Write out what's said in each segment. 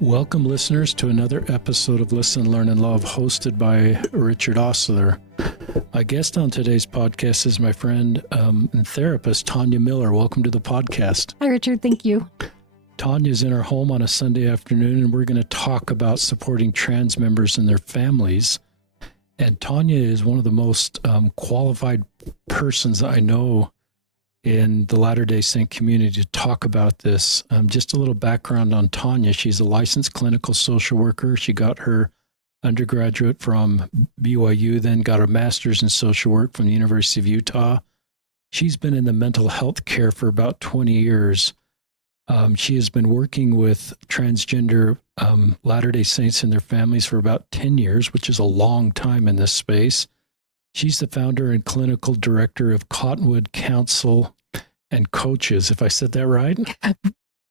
Welcome, listeners, to another episode of Listen, Learn, and Love, hosted by Richard Ostler. My guest on today's podcast is my friend and therapist, Tonya Miller. Welcome to the podcast. Hi, Richard. Thank you. Tonya's in our home on a Sunday afternoon, and we're going to talk about supporting trans members and their families. And Tonya is one of the most qualified persons I know in the Latter-day Saint community to talk about this. Just a little background on Tonya. She's a licensed clinical social worker. She got her undergraduate from BYU, then got her master's in social work from the University of Utah. She's been in the mental health care for about 20 years. She has been working with transgender Latter-day Saints and their families for about 10 years, which is a long time in this space. She's the founder and clinical director of Cottonwood Counsel and Coaches. If I said that right?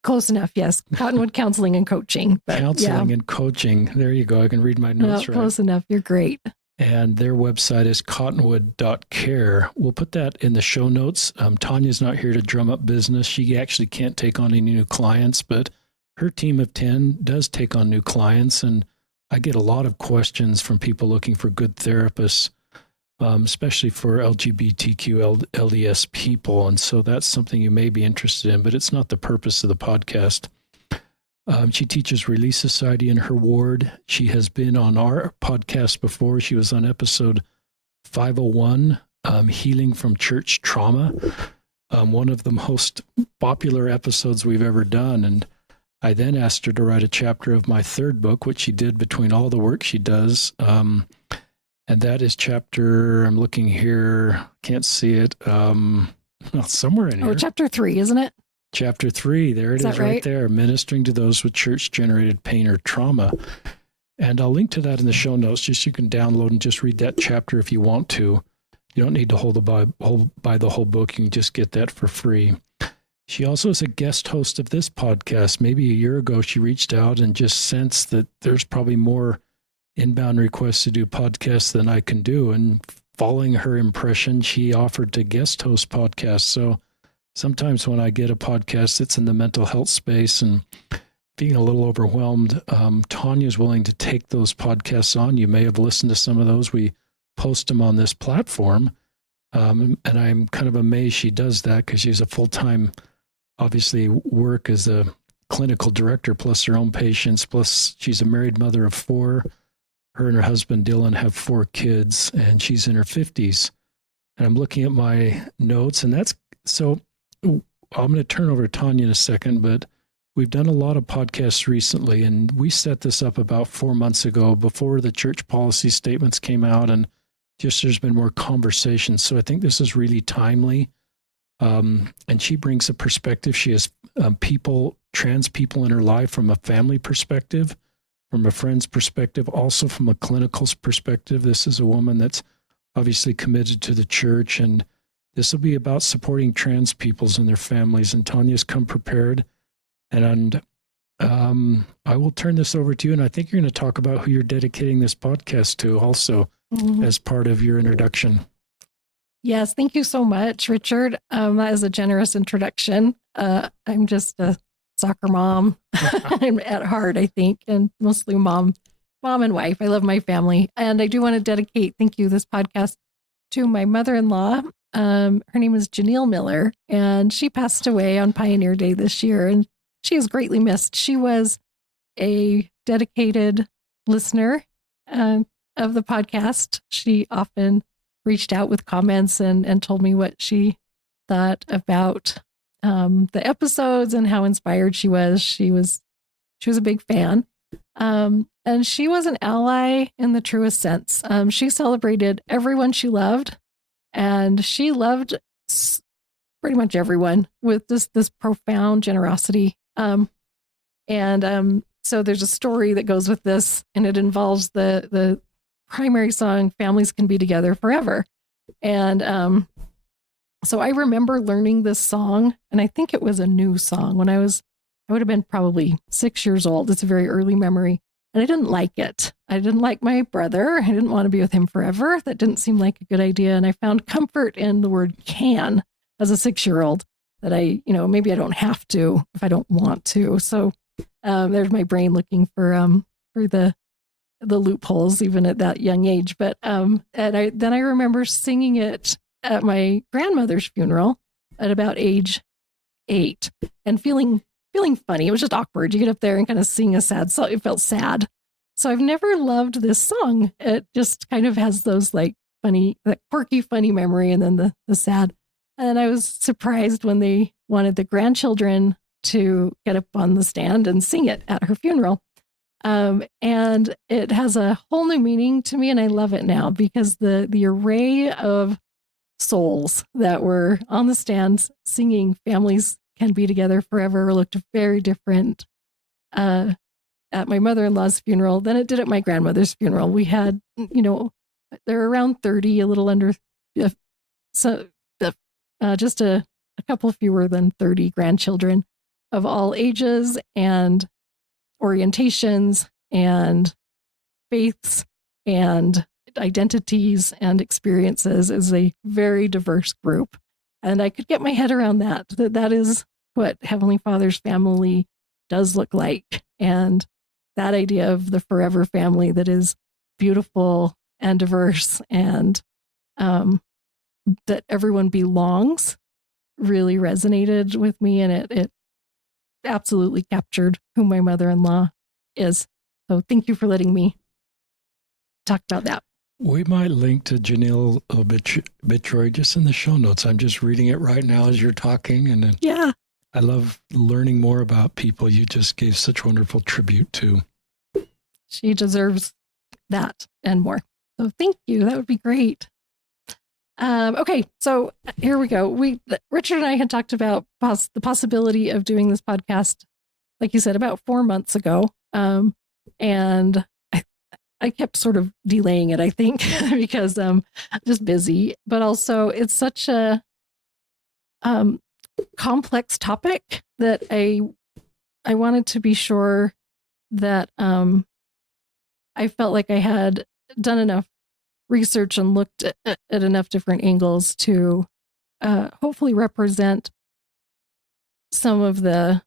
Close enough, yes. Cottonwood Counseling and Coaching. Counseling and Coaching. There you go. I can read my notes right. Close enough. You're great. And their website is cottonwood.care. We'll put that in the show notes. Tonya's not here to drum up business. She actually can't take on any new clients, but her team of 10 does take on new clients. And I get a lot of questions from people looking for good therapists, especially for LGBTQ, LDS people. And so that's something you may be interested in, but it's not the purpose of the podcast. She teaches Relief Society in her ward. She has been on our podcast before. She was on episode 501, Healing from Church Trauma, one of the most popular episodes we've ever done. And I then asked her to write a chapter of my third book, which she did between all the work she does. And that is chapter, I'm looking here, can't see it, somewhere in here. Oh, chapter 3, isn't it? Chapter 3, there it is right there, Ministering to Those with Church-Generated Pain or Trauma. And I'll link to that in the show notes, just you can download and just read that chapter if you want to. You don't need to buy the whole book, you can just get that for free. She also is a guest host of this podcast. Maybe a year ago, she reached out and just sensed that there's probably more inbound requests to do podcasts than I can do. And following her impression, she offered to guest host podcasts. So sometimes when I get a podcast that's in the mental health space and being a little overwhelmed, Tonya is willing to take those podcasts on. You may have listened to some of those. We post them on this platform. And I'm kind of amazed she does that because she's a full-time, obviously, work as a clinical director, plus her own patients, plus she's a married mother of 4. Her and her husband, Dylan, have 4 kids, and she's in her 50s. And I'm looking at my notes, and that's so I'm going to turn over to Tonya in a second, but we've done a lot of podcasts recently, and we set this up about 4 months ago before the church policy statements came out, and just there's been more conversations. So I think this is really timely. And she brings a perspective. She has trans people in her life from a family perspective, from a friend's perspective, also from a clinical perspective. This is a woman that's obviously committed to the church, and this will be about supporting trans peoples and their families. And Tonya's come prepared. And I will turn this over to you, and I think you're going to talk about who you're dedicating this podcast to also as part of your introduction. Yes, thank you so much, Richard. That is a generous introduction. I'm just a soccer mom at heart, I think, and mostly mom and wife. I love my family. And I do want to dedicate, thank you, this podcast to my mother-in-law. Her name is Janelle Miller, and she passed away on Pioneer Day this year, and she is greatly missed. She was a dedicated listener of the podcast. She often reached out with comments and told me what she thought about the episodes and how inspired she was. She was a big fan. And she was an ally in the truest sense. She celebrated everyone she loved, and she loved pretty much everyone with this profound generosity. So there's a story that goes with this, and it involves the primary song, Families Can Be Together Forever. And so I remember learning this song, and I think it was a new song when I would have been probably 6 years old. It's a very early memory. And I didn't like it. I didn't like my brother. I didn't want to be with him forever. That didn't seem like a good idea. And I found comfort in the word can as a 6-year-old, that maybe I don't have to if I don't want to. So There's my brain looking for the loopholes even at that young age. But and I remember singing it at my grandmother's funeral at about age 8 and feeling funny. It was just awkward. You get up there and kind of sing a sad song. It felt sad. So I've never loved this song. It just kind of has those like funny, that quirky, funny memory, and then the sad. And I was surprised when they wanted the grandchildren to get up on the stand and sing it at her funeral. And it has a whole new meaning to me, and I love it now because the array of souls that were on the stands singing "Families Can Be Together Forever" looked very different at my mother-in-law's funeral than it did at my grandmother's funeral. We had, there were around 30, a little under, just a couple fewer than 30 grandchildren of all ages and orientations and faiths and identities and experiences. Is a very diverse group. And I could get my head around that is what Heavenly Father's family does look like. And that idea of the forever family that is beautiful and diverse and that everyone belongs really resonated with me. And it absolutely captured who my mother-in-law is. So thank you for letting me talk about that. We might link to Janelle obituary just in the show notes. I'm just reading it right now as you're talking. And yeah, I love learning more about people you just gave such wonderful tribute to. She deserves that and more. So thank you. That would be great. Okay, so here we go. Richard and I had talked about the possibility of doing this podcast, like you said, about 4 months ago. And I kept sort of delaying it, I think, because I'm just busy. But also, it's such a complex topic that I wanted to be sure that I felt like I had done enough research and looked at enough different angles to hopefully represent some of the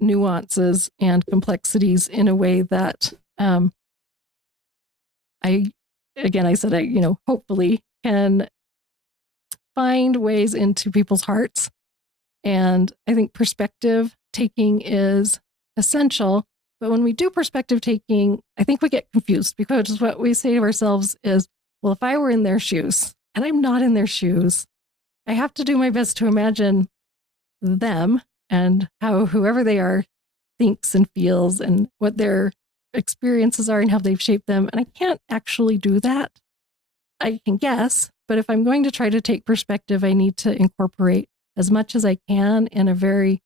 nuances and complexities in a way that I hopefully can find ways into people's hearts. And I think perspective taking is essential. But when we do perspective taking, I think we get confused because what we say to ourselves is, well, if I were in their shoes, and I'm not in their shoes, I have to do my best to imagine them and how whoever they are thinks and feels and what their experiences are and how they've shaped them. And I can't actually do that. I can guess, but if I'm going to try to take perspective, I need to incorporate as much as I can in a very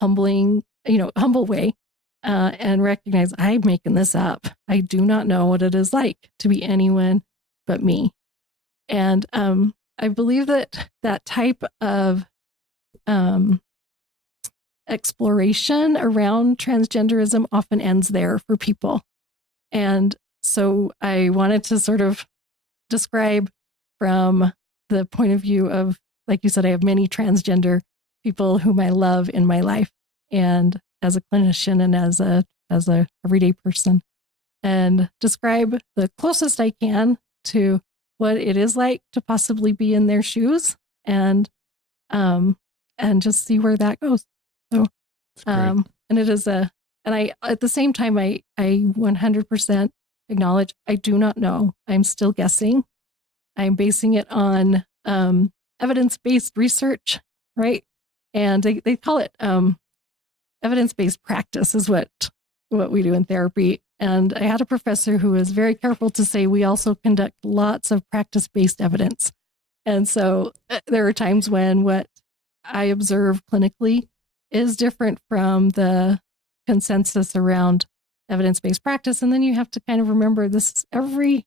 humble way. And recognize I'm making this up. I do not know what it is like to be anyone but me. And I believe that type of exploration around transgenderism often ends there for people. And so I wanted to sort of describe from the point of view of, like you said, I have many transgender people whom I love in my life. And as a clinician and as a everyday person, and describe the closest I can to what it is like to possibly be in their shoes, and just see where that goes. So, and it is and I at the same time I 100% acknowledge I do not know. I'm still guessing. I'm basing it on evidence-based research, right? And they call it evidence-based practice is what we do in therapy. And I had a professor who was very careful to say we also conduct lots of practice-based evidence. And so there are times when what I observe clinically is different from the consensus around evidence-based practice. And then you have to kind of remember every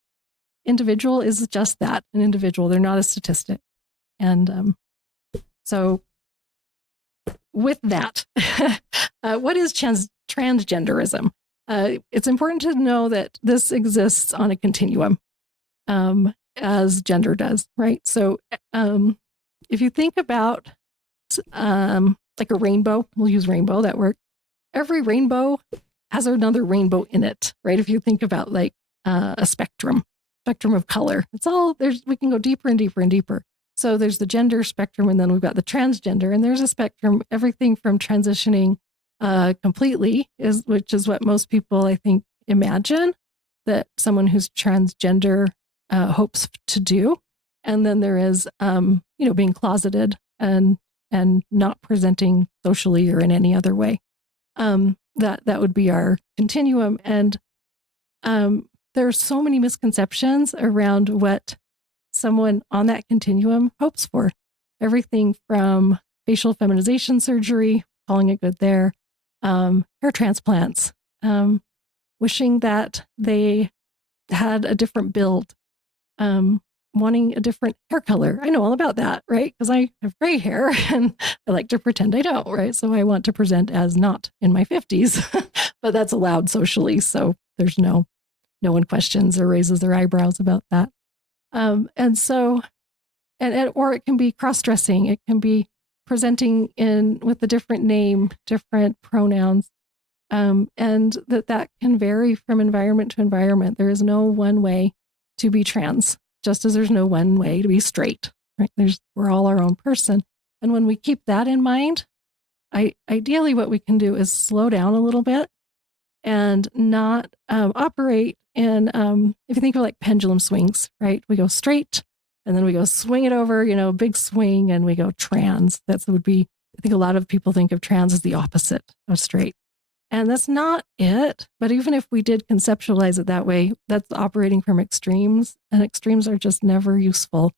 individual is just that, an individual. They're not a statistic. And so with that, what is transgenderism? It's important to know that this exists on a continuum, as gender does, right? So if you think about like a rainbow. We'll use rainbow, that works. Every rainbow has another rainbow in it, right? If you think about like a spectrum of color, we can go deeper and deeper and deeper. So there's the gender spectrum, and then we've got the transgender, and there's a spectrum, everything from transitioning completely, which is what most people, I think, imagine that someone who's transgender hopes to do. And then there is, being closeted and not presenting socially or in any other way. That would be our continuum. And there are so many misconceptions around what someone on that continuum hopes for. Everything from facial feminization surgery, calling it good there, hair transplants, wishing that they had a different build, wanting a different hair color. I know all about that, right? Because I have gray hair and I like to pretend I don't, right? So I want to present as not in my 50s, but that's allowed socially. So there's no one questions or raises their eyebrows about that. And so, or it can be cross-dressing. It can be presenting with a different name, different pronouns. And that can vary from environment to environment. There is no one way to be trans, just as there's no one way to be straight, right? We're all our own person. And when we keep that in mind, ideally what we can do is slow down a little bit and not operate in, if you think of like pendulum swings, right? We go straight and then we go swing it over, big swing, and we go trans. I think a lot of people think of trans as the opposite of straight. And that's not it. But even if we did conceptualize it that way, that's operating from extremes, and extremes are just never useful.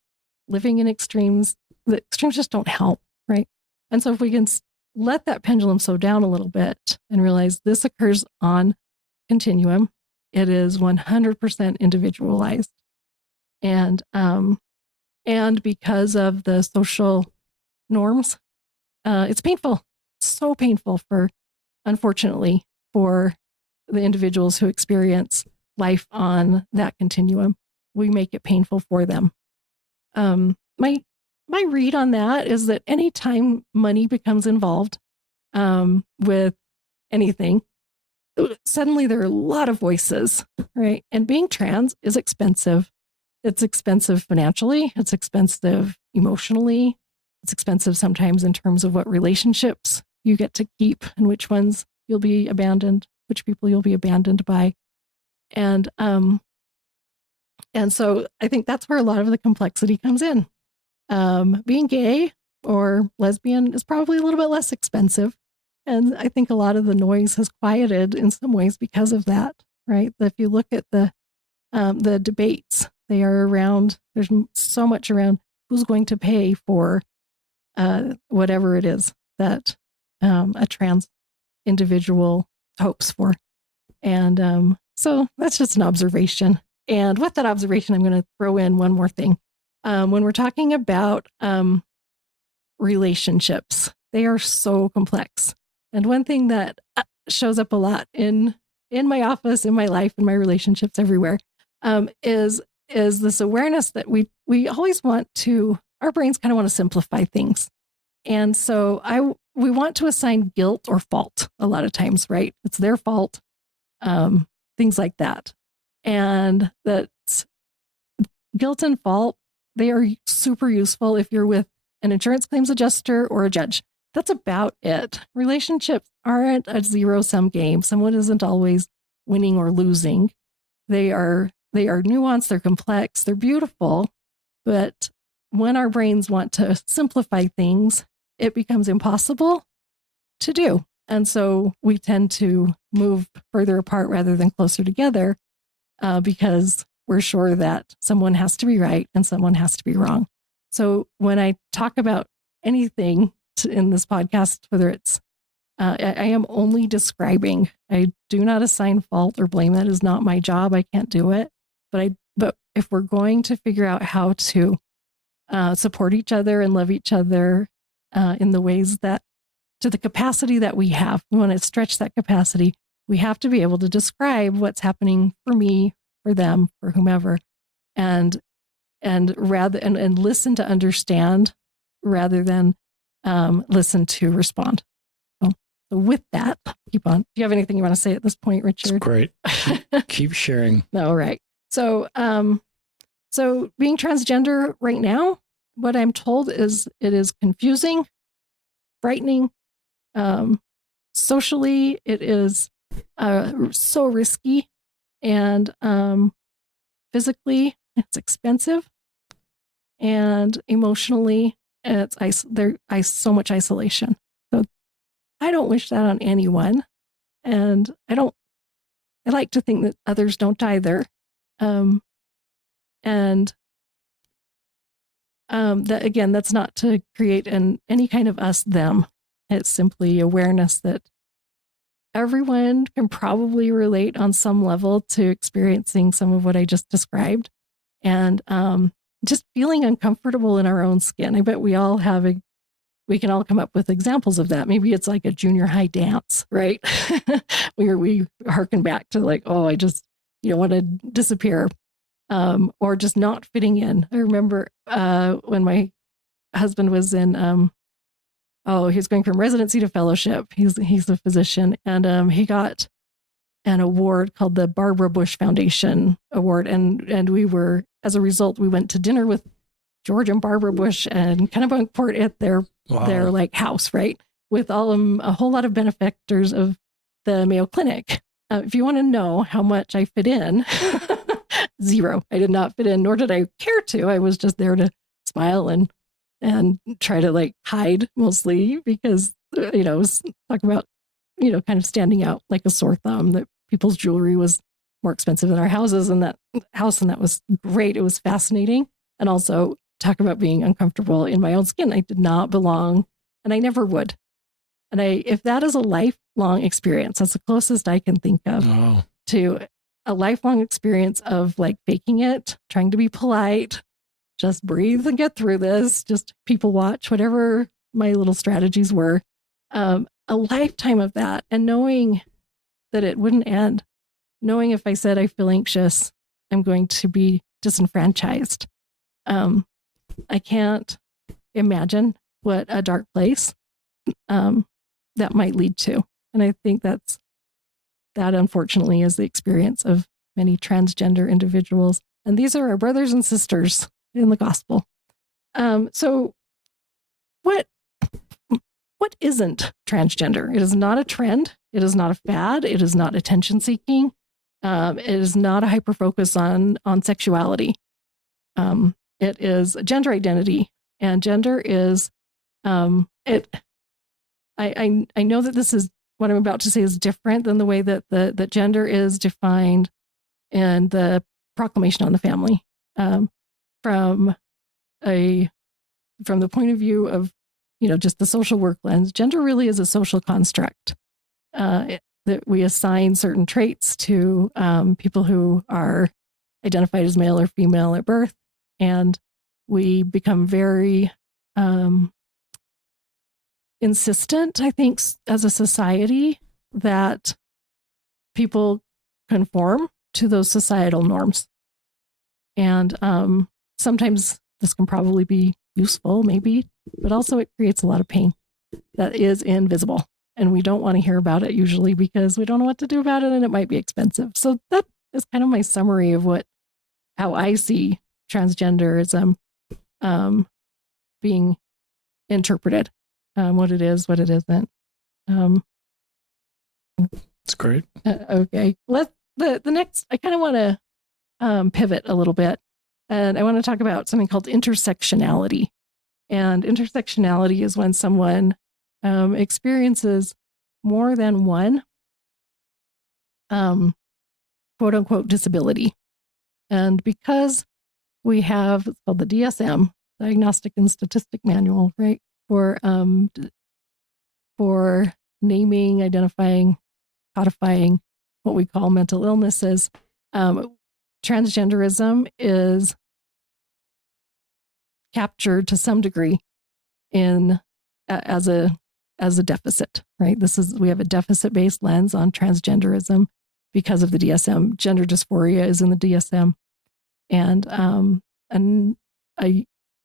Living in extremes, the extremes just don't help, right? And so if we can let that pendulum slow down a little bit and realize this occurs on continuum, it is 100% individualized. And because of the social norms, it's painful, so painful unfortunately, for the individuals who experience life on that continuum. We make it painful for them. My read on that is that anytime money becomes involved with anything, suddenly there are a lot of voices, right? And being trans is expensive. It's expensive financially. It's expensive emotionally. It's expensive sometimes in terms of what relationships you get to keep and which ones you'll be abandoned, which people you'll be abandoned by. And so I think that's where a lot of the complexity comes in. Being gay or lesbian is probably a little bit less expensive. And I think a lot of the noise has quieted in some ways because of that, right? If you look at the debates, they are around, there's so much around who's going to pay for whatever it is that a trans individual hopes for. And so that's just an observation. And with that observation, I'm going to throw in one more thing. When we're talking about relationships, they are so complex. And one thing that shows up a lot in my office, in my life, in my relationships everywhere, is this awareness that we always want to, our brains kind of want to simplify things. And so we want to assign guilt or fault a lot of times, right? It's their fault, things like that. And that's guilt and fault, they are super useful if you're with an insurance claims adjuster or a judge. That's about it. Relationships aren't a zero-sum game. Someone isn't always winning or losing. They are nuanced, they're complex, they're beautiful. But when our brains want to simplify things, it becomes impossible to do. And so we tend to move further apart rather than closer together because we're sure that someone has to be right and someone has to be wrong. So when I talk about anything in this podcast, whether it's, I am only describing, I do not assign fault or blame. That is not my job. I can't do it. But if we're going to figure out how to support each other and love each other in the ways that, to the capacity that we have, we want to stretch that capacity. We have to be able to describe what's happening for me, for them, for whomever, and listen to understand rather than listen to, respond. So with that, keep on. Do you have anything you want to say at this point, Richard? It's great. Keep sharing. All right. So, so being transgender right now, what I'm told is it is confusing, frightening. Socially, it is so risky, and physically, it's expensive, and emotionally, it's so much isolation. So I don't wish that on anyone, and I like to think that others don't either. And that, again, that's not to create any kind of us them. It's simply awareness that everyone can probably relate on some level to experiencing some of what I just described, and just feeling uncomfortable in our own skin. I bet we can all come up with examples of that. Maybe it's like a junior high dance, right? we harken back to like, oh, I just want to disappear, or just not fitting in. I remember when my husband was in he was going from residency to fellowship. He's a physician, and he got an award called the Barbara Bush Foundation Award, and we were, as a result, we went to dinner with George and Barbara Bush and Kennebunkport at their like house, right, with a whole lot of benefactors of the Mayo Clinic. If you want to know how much I fit in, 0. I did not fit in, nor did I care to. I was just there to smile and try to like hide, mostly because talk about kind of standing out like a sore thumb, that people's jewelry was more expensive than our houses in that house, and that was great. It was fascinating, and also talk about being uncomfortable in my own skin. I did not belong, and I never would. And if that is a lifelong experience, that's the closest I can think of to a lifelong experience of like faking it, trying to be polite, just breathe and get through this, just people watch, whatever my little strategies were. A lifetime of that, and knowing that it wouldn't end, knowing if I said I feel anxious, I'm going to be disenfranchised. I can't imagine what a dark place that might lead to. And I think that unfortunately is the experience of many transgender individuals. And these are our brothers and sisters in the gospel. So what isn't transgender? It is not a trend. It is not a fad. It is not attention seeking. It is not a hyper focus on sexuality. It is gender identity, and gender is it. I know that this is what I'm about to say is different than the way that the gender is defined in the Proclamation on the Family. From the point of view of just the social work lens, gender really is a social construct that we assign certain traits to people who are identified as male or female at birth, and we become very insistent, I think, as a society, that people conform to those societal norms. And sometimes this can probably be useful, maybe, but also it creates a lot of pain that is invisible. And we don't want to hear about it usually because we don't know what to do about it, and it might be expensive. So that is kind of my summary of how I see transgenderism being interpreted, what it is, what it isn't. It's great. Okay. The next, I kind of want to pivot a little bit, and I want to talk about something called intersectionality. And intersectionality is when someone experiences more than one quote unquote disability. And because we have, it's called the DSM, Diagnostic and Statistic Manual, right? For naming, identifying, codifying what we call mental illnesses. Transgenderism is captured to some degree as a deficit, right? We have a deficit-based lens on transgenderism because of the DSM. Gender dysphoria is in the DSM, and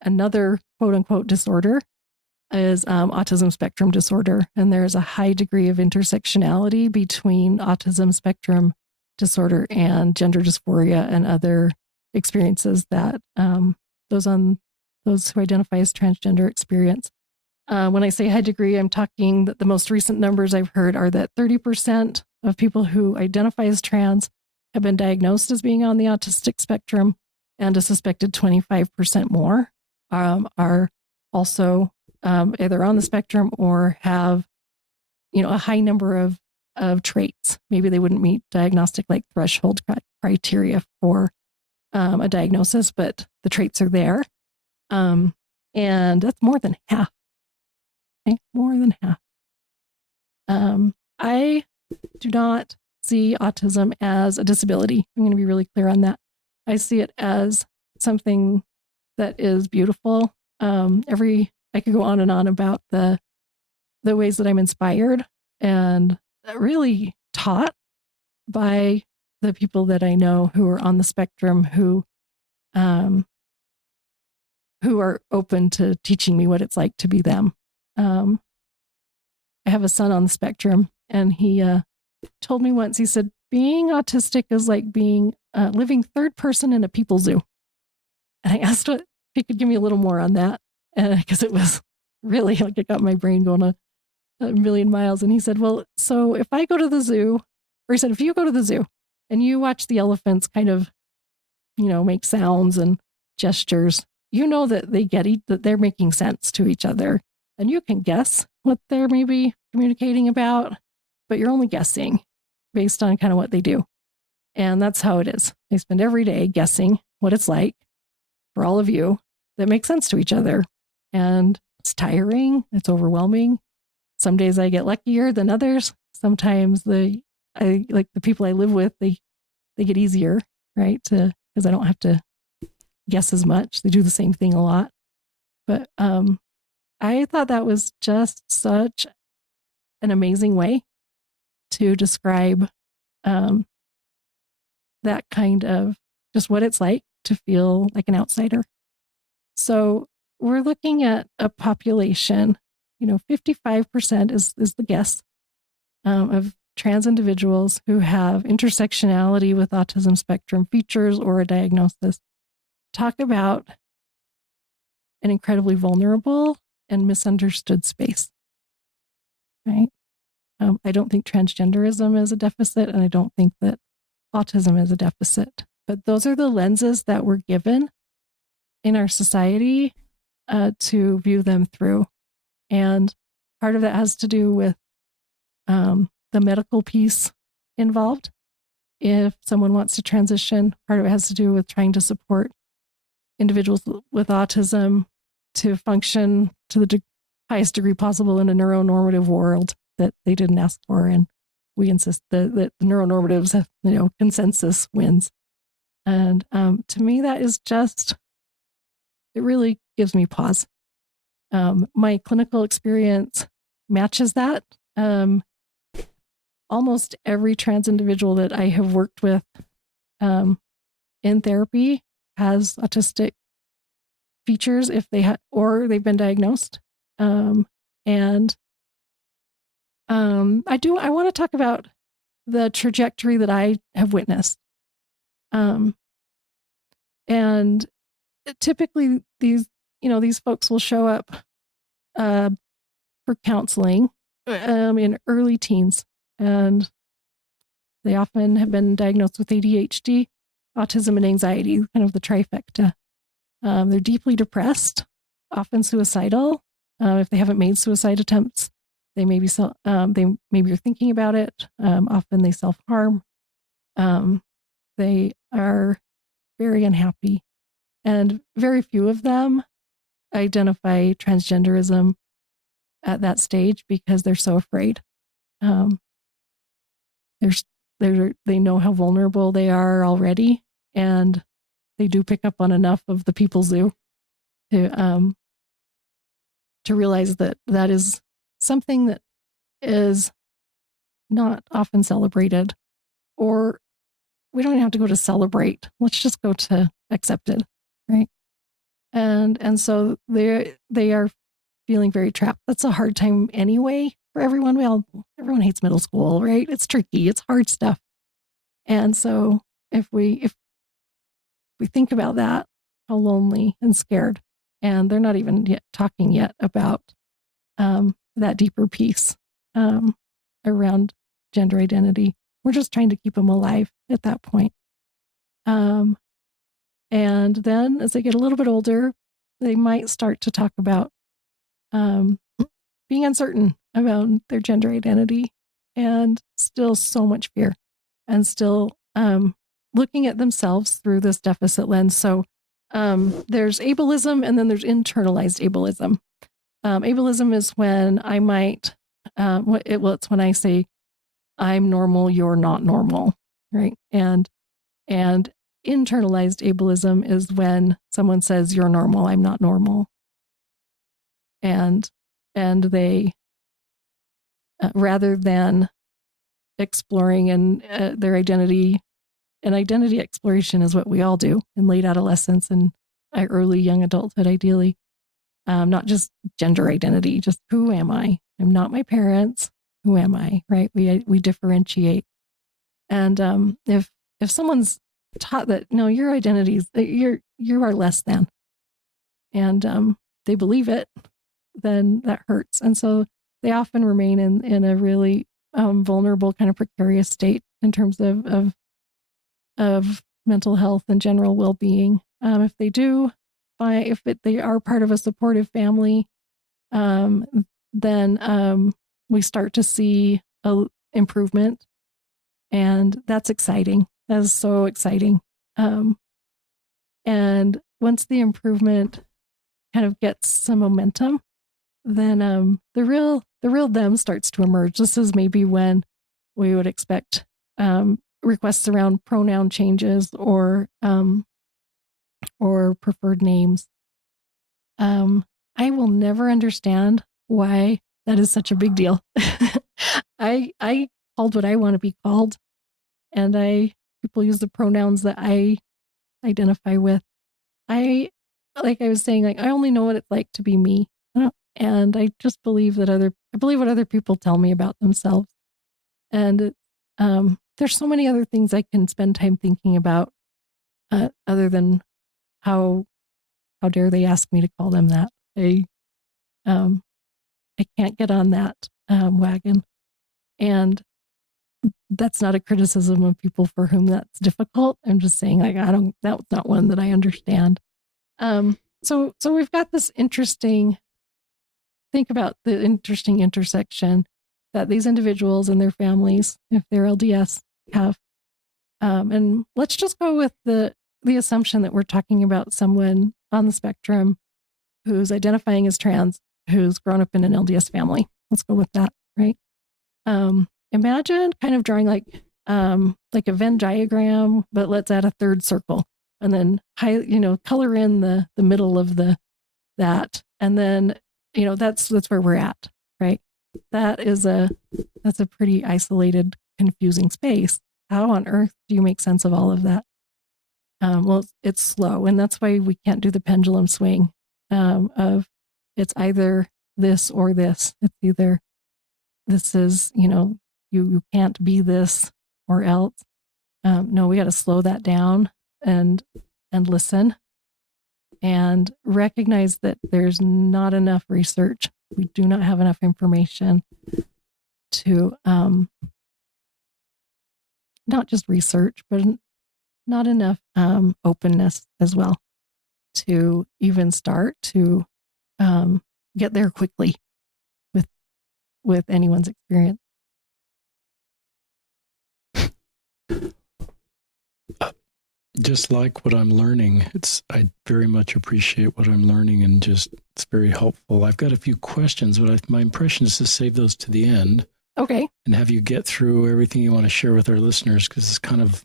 another quote unquote disorder is autism spectrum disorder. And there's a high degree of intersectionality between autism spectrum disorder and gender dysphoria and other experiences that those who identify as transgender experience. When I say high degree, I'm talking that the most recent numbers I've heard are that 30% of people who identify as trans have been diagnosed as being on the autistic spectrum, and a suspected 25% more are also either on the spectrum or have, a high number of traits. Maybe they wouldn't meet diagnostic like threshold criteria for a diagnosis, but the traits are there. And that's more than half. Okay? More than half. I do not see autism as a disability. I'm going to be really clear on that. I see it as something that is beautiful. I could go on and on about the ways that I'm inspired and really taught by the people that I know who are on the spectrum, who are open to teaching me what it's like to be them. I have a son on the spectrum, and he told me once, he said, being autistic is like being living third person in a people zoo. And I asked if he could give me a little more on that, because it was really like it got my brain going a million miles. And he said, well, so if I go to the zoo, or he said, if you go to the zoo and you watch the elephants kind of, make sounds and gestures, that they get that they're making sense to each other. And you can guess what they're maybe communicating about, but you're only guessing based on kind of what they do. And that's how it is. They spend every day guessing what it's like for all of you that makes sense to each other. And it's tiring. It's overwhelming. Some days I get luckier than others. Sometimes the people I live with, they get easier, right? Because I don't have to guess as much. They do the same thing a lot. But I thought that was just such an amazing way to describe that kind of just what it's like to feel like an outsider. So we're looking at a population, 55% is the guess of trans individuals who have intersectionality with autism spectrum features or a diagnosis. Talk about an incredibly vulnerable and misunderstood space, right? I don't think transgenderism is a deficit, and I don't think that autism is a deficit. But those are the lenses that we're given in our society to view them through. And part of that has to do with the medical piece involved. If someone wants to transition, part of it has to do with trying to support individuals with autism to function to the highest degree possible in a neuronormative world that they didn't ask for. And we insist that the neuronormatives, consensus wins. And to me, that is just, it really gives me pause. My clinical experience matches that. Almost every trans individual that I have worked with in therapy has autistic features if they or they've been diagnosed. I want to talk about the trajectory that I have witnessed. And typically these folks will show up for counseling in early teens, and they often have been diagnosed with ADHD, autism, and anxiety, kind of the trifecta. They're deeply depressed, often suicidal. If they haven't made suicide attempts, they maybe are thinking about it. Often they self-harm. They are very unhappy, and very few of them identify transgenderism at that stage because they're so afraid. They know how vulnerable they are already, and they do pick up on enough of the people zoo to realize that that is something that is not often celebrated, or we don't even have to go to celebrate. Let's just go to accepted, right? And so they are feeling very trapped. That's a hard time anyway for everyone. Everyone hates middle school, right? It's tricky. It's hard stuff. And so if we think about that, how lonely and scared, and they're not even yet talking yet about that deeper piece around gender identity. We're just trying to keep them alive at that point. And then as they get a little bit older, they might start to talk about being uncertain about their gender identity, and still so much fear, and still looking at themselves through this deficit lens. So there's ableism, and then there's internalized ableism. Ableism is when I might, it's when I say, I'm normal, you're not normal, right? And internalized ableism is when someone says, you're normal, I'm not normal. And they, rather than exploring their identity, and identity exploration is what we all do in late adolescence and early young adulthood, ideally. Not just gender identity, just who am I? I'm not my parents. Who am I? Right? We differentiate. And if someone's taught that no, your identity is you are less than, and they believe it, then that hurts. And so they often remain in a really vulnerable, kind of precarious state in terms of mental health and general well-being. If they do, they are part of a supportive family, then we start to see a improvement, and that's exciting. That is so exciting. And once the improvement kind of gets some momentum, then the real them starts to emerge. This is maybe when we would expect requests around pronoun changes or preferred names. I will never understand why that is such a big deal. I called what I want to be called, and people use the pronouns that I identify with. Like I was saying, I only know what it's like to be me, and I just believe what other people tell me about themselves. And there's so many other things I can spend time thinking about, other than how dare they ask me to call them that. I can't get on that wagon, and that's not a criticism of people for whom that's difficult. I'm just saying, that's not one that I understand. So we've got this think about the interesting intersection that these individuals and their families, if they're LDS, have. And let's just go with the assumption that we're talking about someone on the spectrum who's identifying as trans, who's grown up in an LDS family. Let's go with that, right? Imagine kind of drawing like a Venn diagram, but let's add a third circle, and then color in the middle of that, and then that's where we're at, right? That's a pretty isolated, confusing space. How on earth do you make sense of all of that? Well, it's slow, and that's why we can't do the pendulum swing of it's either this or this. It's either this is, you can't be this or else. No, we got to slow that down and listen and recognize that there's not enough research. We do not have enough information to not just research, but not enough openness as well to even start to get there quickly with anyone's experience. Just like what I'm learning, I very much appreciate what I'm learning, and it's very helpful. I've got a few questions, but my impression is to save those to the end. Okay. And have you get through everything you want to share with our listeners, because it's kind of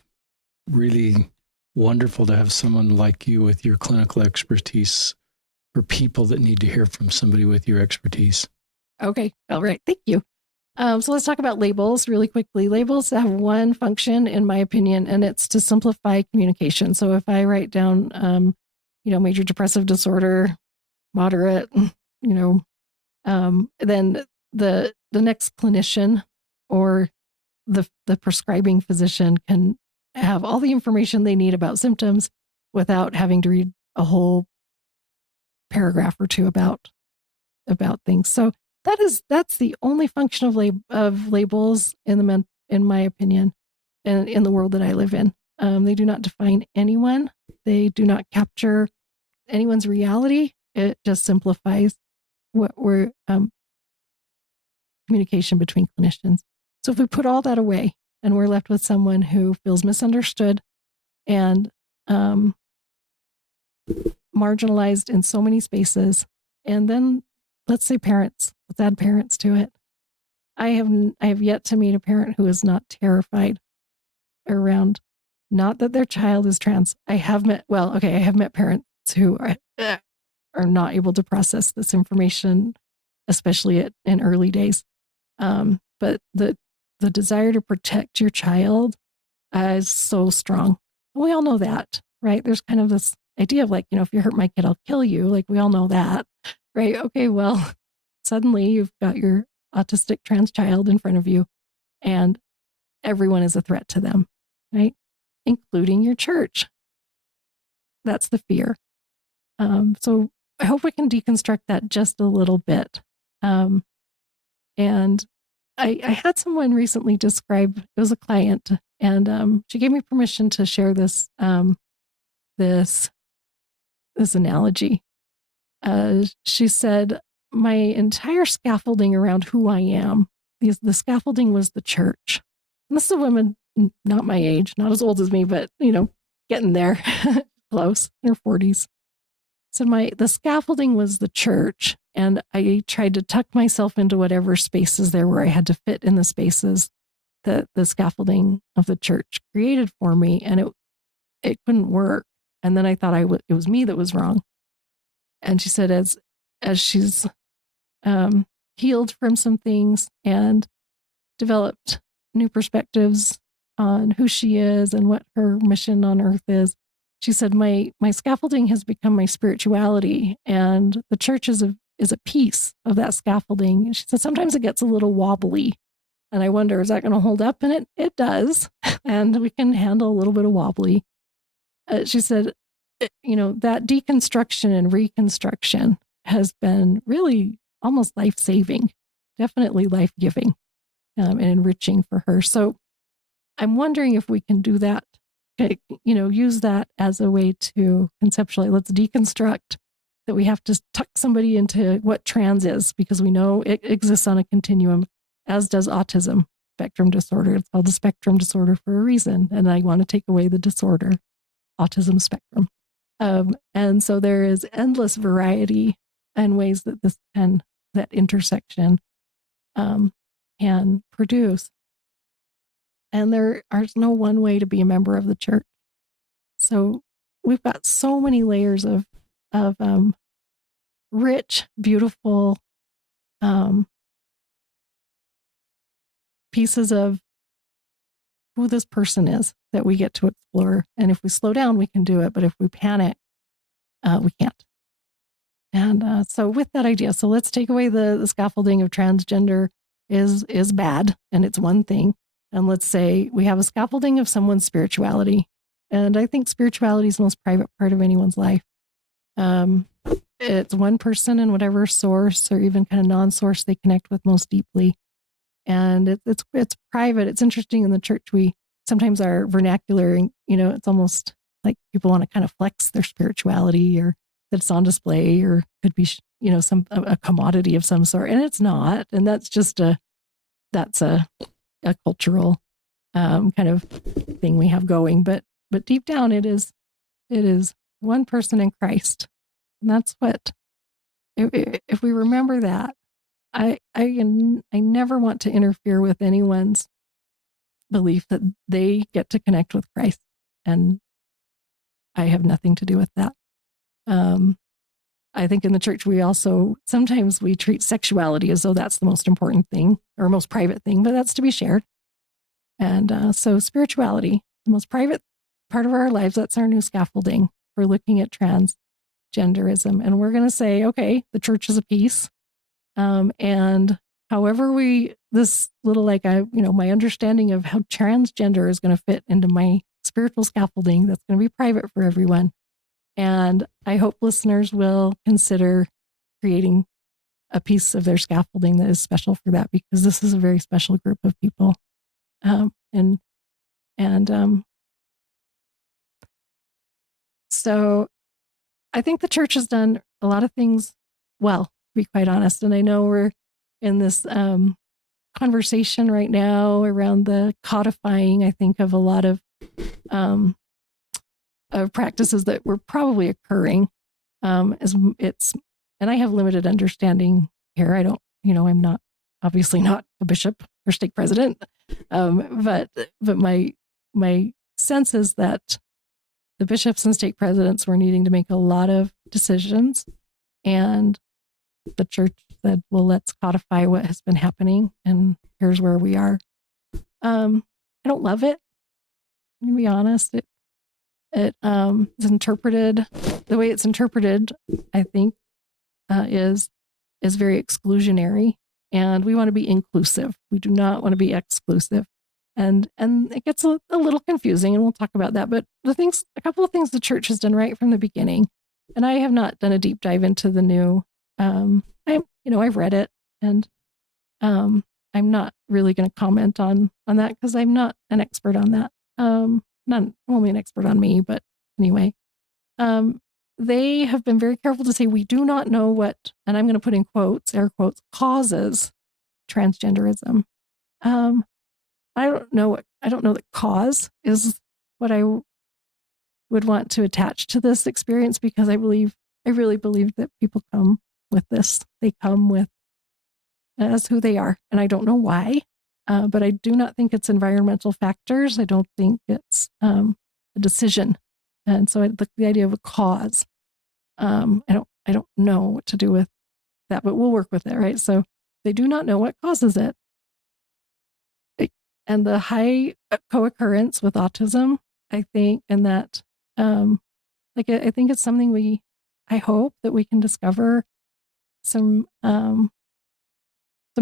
really wonderful to have someone like you with your clinical expertise for people that need to hear from somebody with your expertise. Okay. All right. Thank you. So let's talk about labels really quickly. Labels have one function, in my opinion, and it's to simplify communication. So if I write down, major depressive disorder, moderate, then the next clinician or the prescribing physician can have all the information they need about symptoms without having to read a whole paragraph or two about things. So that's the only function of labels in my opinion, and in the world that I live in. They do not define anyone. They do not capture anyone's reality. It just simplifies what we're communication between clinicians. So if we put all that away and we're left with someone who feels misunderstood and marginalized in so many spaces, and then let's say parents, let's add parents to it. I have yet to meet a parent who is not terrified around, not that their child is trans. I have met parents who are not able to process this information, especially in early days. But the desire to protect your child is so strong. We all know that, right? There's kind of this idea of like, if you hurt my kid, I'll kill you. Like, we all know that, right? Okay, well, suddenly you've got your autistic trans child in front of you and everyone is a threat to them, right? Including your church. That's the fear. So I hope we can deconstruct that just a little bit. And I had someone recently describe, it was a client, and she gave me permission to share this analogy. She said, my entire scaffolding around who I am, the scaffolding was the church. And this is a woman, not my age, not as old as me, but, getting there, close, in her 40s. So the scaffolding was the church, and I tried to tuck myself into whatever spaces there were. I had to fit in the spaces that the scaffolding of the church created for me, and it couldn't work. And then I thought it was me that was wrong. And she said, as she's healed from some things and developed new perspectives on who she is and what her mission on earth is, she said, my scaffolding has become my spirituality, and the church is a piece of that scaffolding. And she said, sometimes it gets a little wobbly, and I wonder, is that going to hold up? And it does, and we can handle a little bit of wobbly. She said, that deconstruction and reconstruction has been really almost life-saving, definitely life-giving, and enriching for her. So I'm wondering if we can do that, use that as a way to conceptualize. Let's deconstruct that we have to tuck somebody into what trans is, because we know it exists on a continuum, as does autism spectrum disorder. It's called the spectrum disorder for a reason. And I want to take away the disorder, autism spectrum. And so there is endless variety and ways that that intersection can produce. And there is no one way to be a member of the church. So we've got so many layers of rich, beautiful pieces of who this person is that we get to explore. And if we slow down, we can do it. But if we panic, we can't. And so with that idea, so let's take away the scaffolding of transgender is bad, and it's one thing. And let's say we have a scaffolding of someone's spirituality. And I think spirituality is the most private part of anyone's life. It's one person and whatever source or even kind of non-source they connect with most deeply. And it's private. It's interesting in the church, we sometimes our vernacular, it's almost like people want to kind of flex their spirituality, or that it's on display, or could be, a commodity of some sort. And it's not. And that's just a cultural kind of thing we have going. But deep down, it is one person in Christ. And that's what, if we remember that, I never want to interfere with anyone's belief that they get to connect with Christ, and I have nothing to do with that. I think in the church sometimes we treat sexuality as though that's the most important thing or most private thing, but that's to be shared. And so spirituality, the most private part of our lives, that's our new scaffolding for looking at transgenderism. And we're going to say, okay, the church is a piece. And however this little, my understanding of how transgender is going to fit into my spiritual scaffolding, that's going to be private for everyone. And I hope listeners will consider creating a piece of their scaffolding that is special for that, because this is a very special group of people. So I think the church has done a lot of things well, to be quite honest. And I know we're in this conversation right now around the codifying, I think, of a lot of practices that were probably occurring. And I have limited understanding here. I don't, I'm not obviously not a bishop or stake president, but my sense is that the bishops and stake presidents were needing to make a lot of decisions, and the church said, well, let's codify what has been happening, and here's where we are. I don't love it. I'm going to be honest. It is interpreted, the way it's interpreted, I think, is very exclusionary, and we want to be inclusive. We do not want to be exclusive. And it gets a little confusing, and we'll talk about that. But a couple of things the church has done right from the beginning, and I have not done a deep dive into the new. I've read it, and I'm not really going to comment on that because I'm not an expert on that. Not only an expert on me, but anyway, they have been very careful to say we do not know what, and I'm going to put in quotes, air quotes, causes transgenderism. I don't know that cause is what I would want to attach to this experience, because I really believe that people come with this. They come with as who they are, and I don't know why, but I do not think it's environmental factors. I don't think it's a decision, and so the idea of a cause, I don't know what to do with that, but we'll work with it, right? So they do not know what causes it. And the high co-occurrence with autism, I think, and that, I think it's something I hope that we can discover some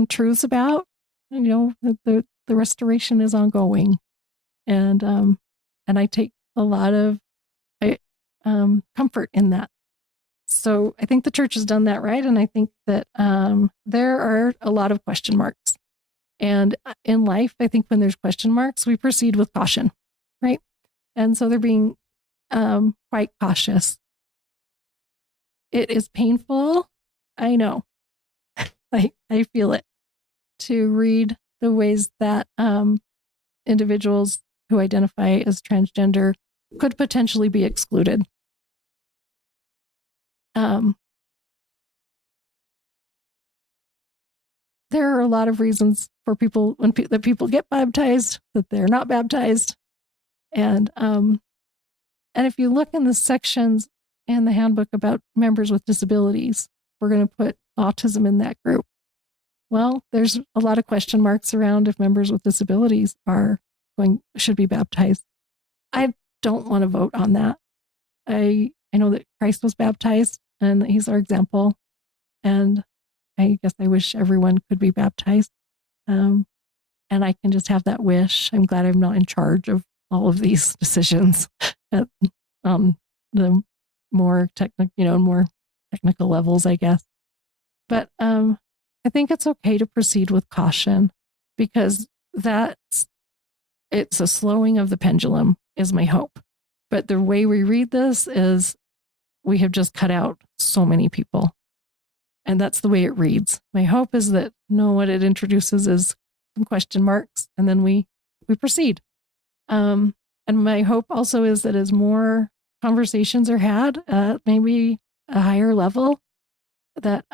truths about. The restoration is ongoing, and I take a lot of comfort in that. So I think the church has done that right, and I think that there are a lot of question marks. And in life, I think when there's question marks, we proceed with caution, right? And so they're being quite cautious. It is painful. I know. I feel it, to read the ways that individuals who identify as transgender could potentially be excluded. There are a lot of reasons for people that people get baptized, that they're not baptized. And if you look in the sections in the handbook about members with disabilities, we're going to put autism in that group. Well, there's a lot of question marks around if members with disabilities should be baptized. I don't want to vote on that. I know that Christ was baptized, and he's our example. And I guess I wish everyone could be baptized. And I can just have that wish. I'm glad I'm not in charge of all of these decisions at the more technical levels, I guess. But I think it's okay to proceed with caution, because it's a slowing of the pendulum is my hope. But the way we read this is we have just cut out so many people. And that's the way it reads. My hope is that what it introduces is some question marks, and then we proceed. And my hope also is that as more conversations are had at maybe a higher level, that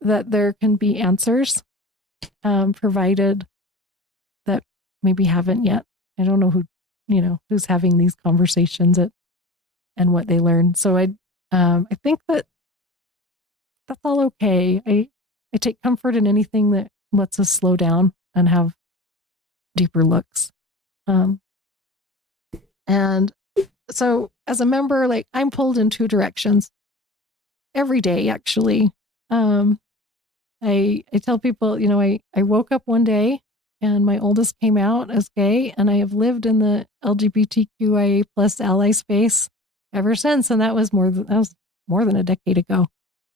there can be answers provided that maybe haven't yet. I don't know who's having these conversations and what they learn. So I think that's all okay. I take comfort in anything that lets us slow down and have deeper looks. And so as a member, I'm pulled in two directions. every day, actually. I tell people, I woke up one day and my oldest came out as gay, and I have lived in the LGBTQIA plus ally space ever since. And that was more than a decade ago.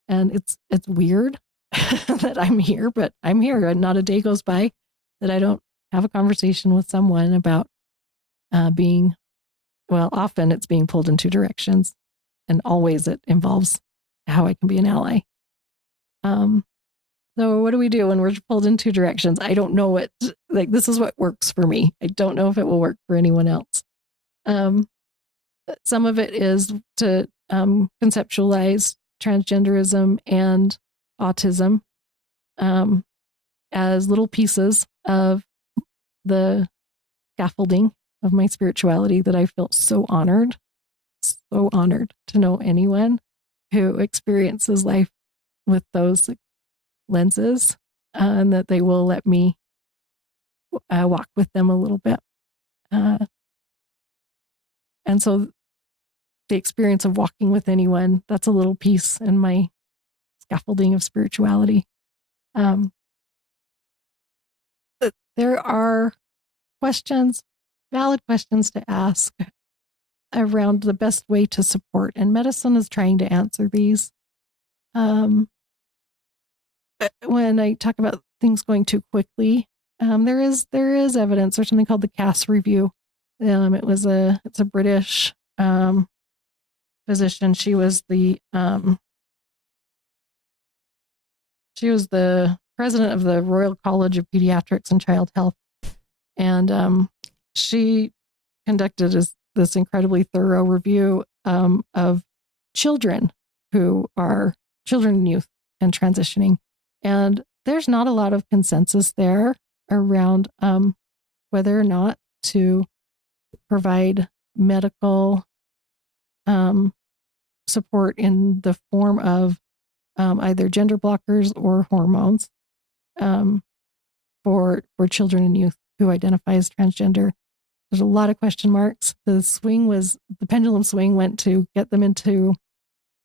And it's weird that I'm here, but I'm here, and not a day goes by that I don't have a conversation with someone about often it's being pulled in two directions, and always it involves how I can be an ally. So what do we do when we're pulled in two directions? I don't know what, this is what works for me. I don't know if it will work for anyone else. Some of it is to conceptualize transgenderism and autism as little pieces of the scaffolding of my spirituality that I feel so honored to know anyone who experiences life with those lenses, and that they will let me walk with them a little bit. And so the experience of walking with anyone, that's a little piece in my scaffolding of spirituality. There are valid questions to ask around the best way to support, and medicine is trying to answer these. When I talk about things going too quickly, there is evidence. There's something called the Cass Review. It's a British physician. She was the president of the Royal College of Pediatrics and Child Health, and she conducted this incredibly thorough review of children who are children and youth and transitioning. And there's not a lot of consensus there around whether or not to provide medical support in the form of either gender blockers or hormones for children and youth who identify as transgender. There's a lot of question marks. The pendulum swing went to get them from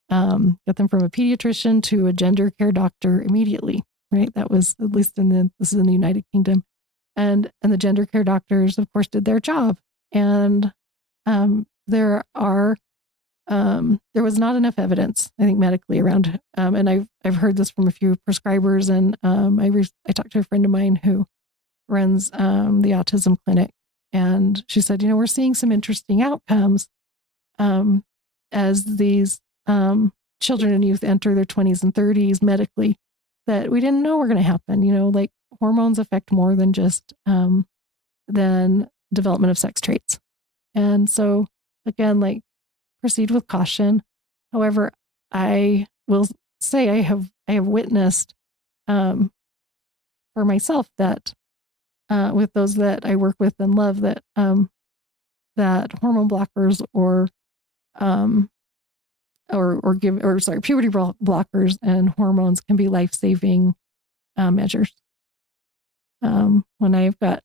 a pediatrician to a gender care doctor immediately, right? That was at least this is in the United Kingdom. And the gender care doctors, of course, did their job. And there was not enough evidence, I think, medically around, and I've heard this from a few prescribers, and I talked to a friend of mine who runs the autism clinic, and she said, we're seeing some interesting outcomes as these children and youth enter their 20s and 30s medically that we didn't know were going to happen. Like hormones affect more than just than development of sex traits, and so again, proceed with caution. However, I will say I have witnessed for myself that with those that I work with and love, that hormone blockers or puberty blockers and hormones can be life-saving measures. When I've got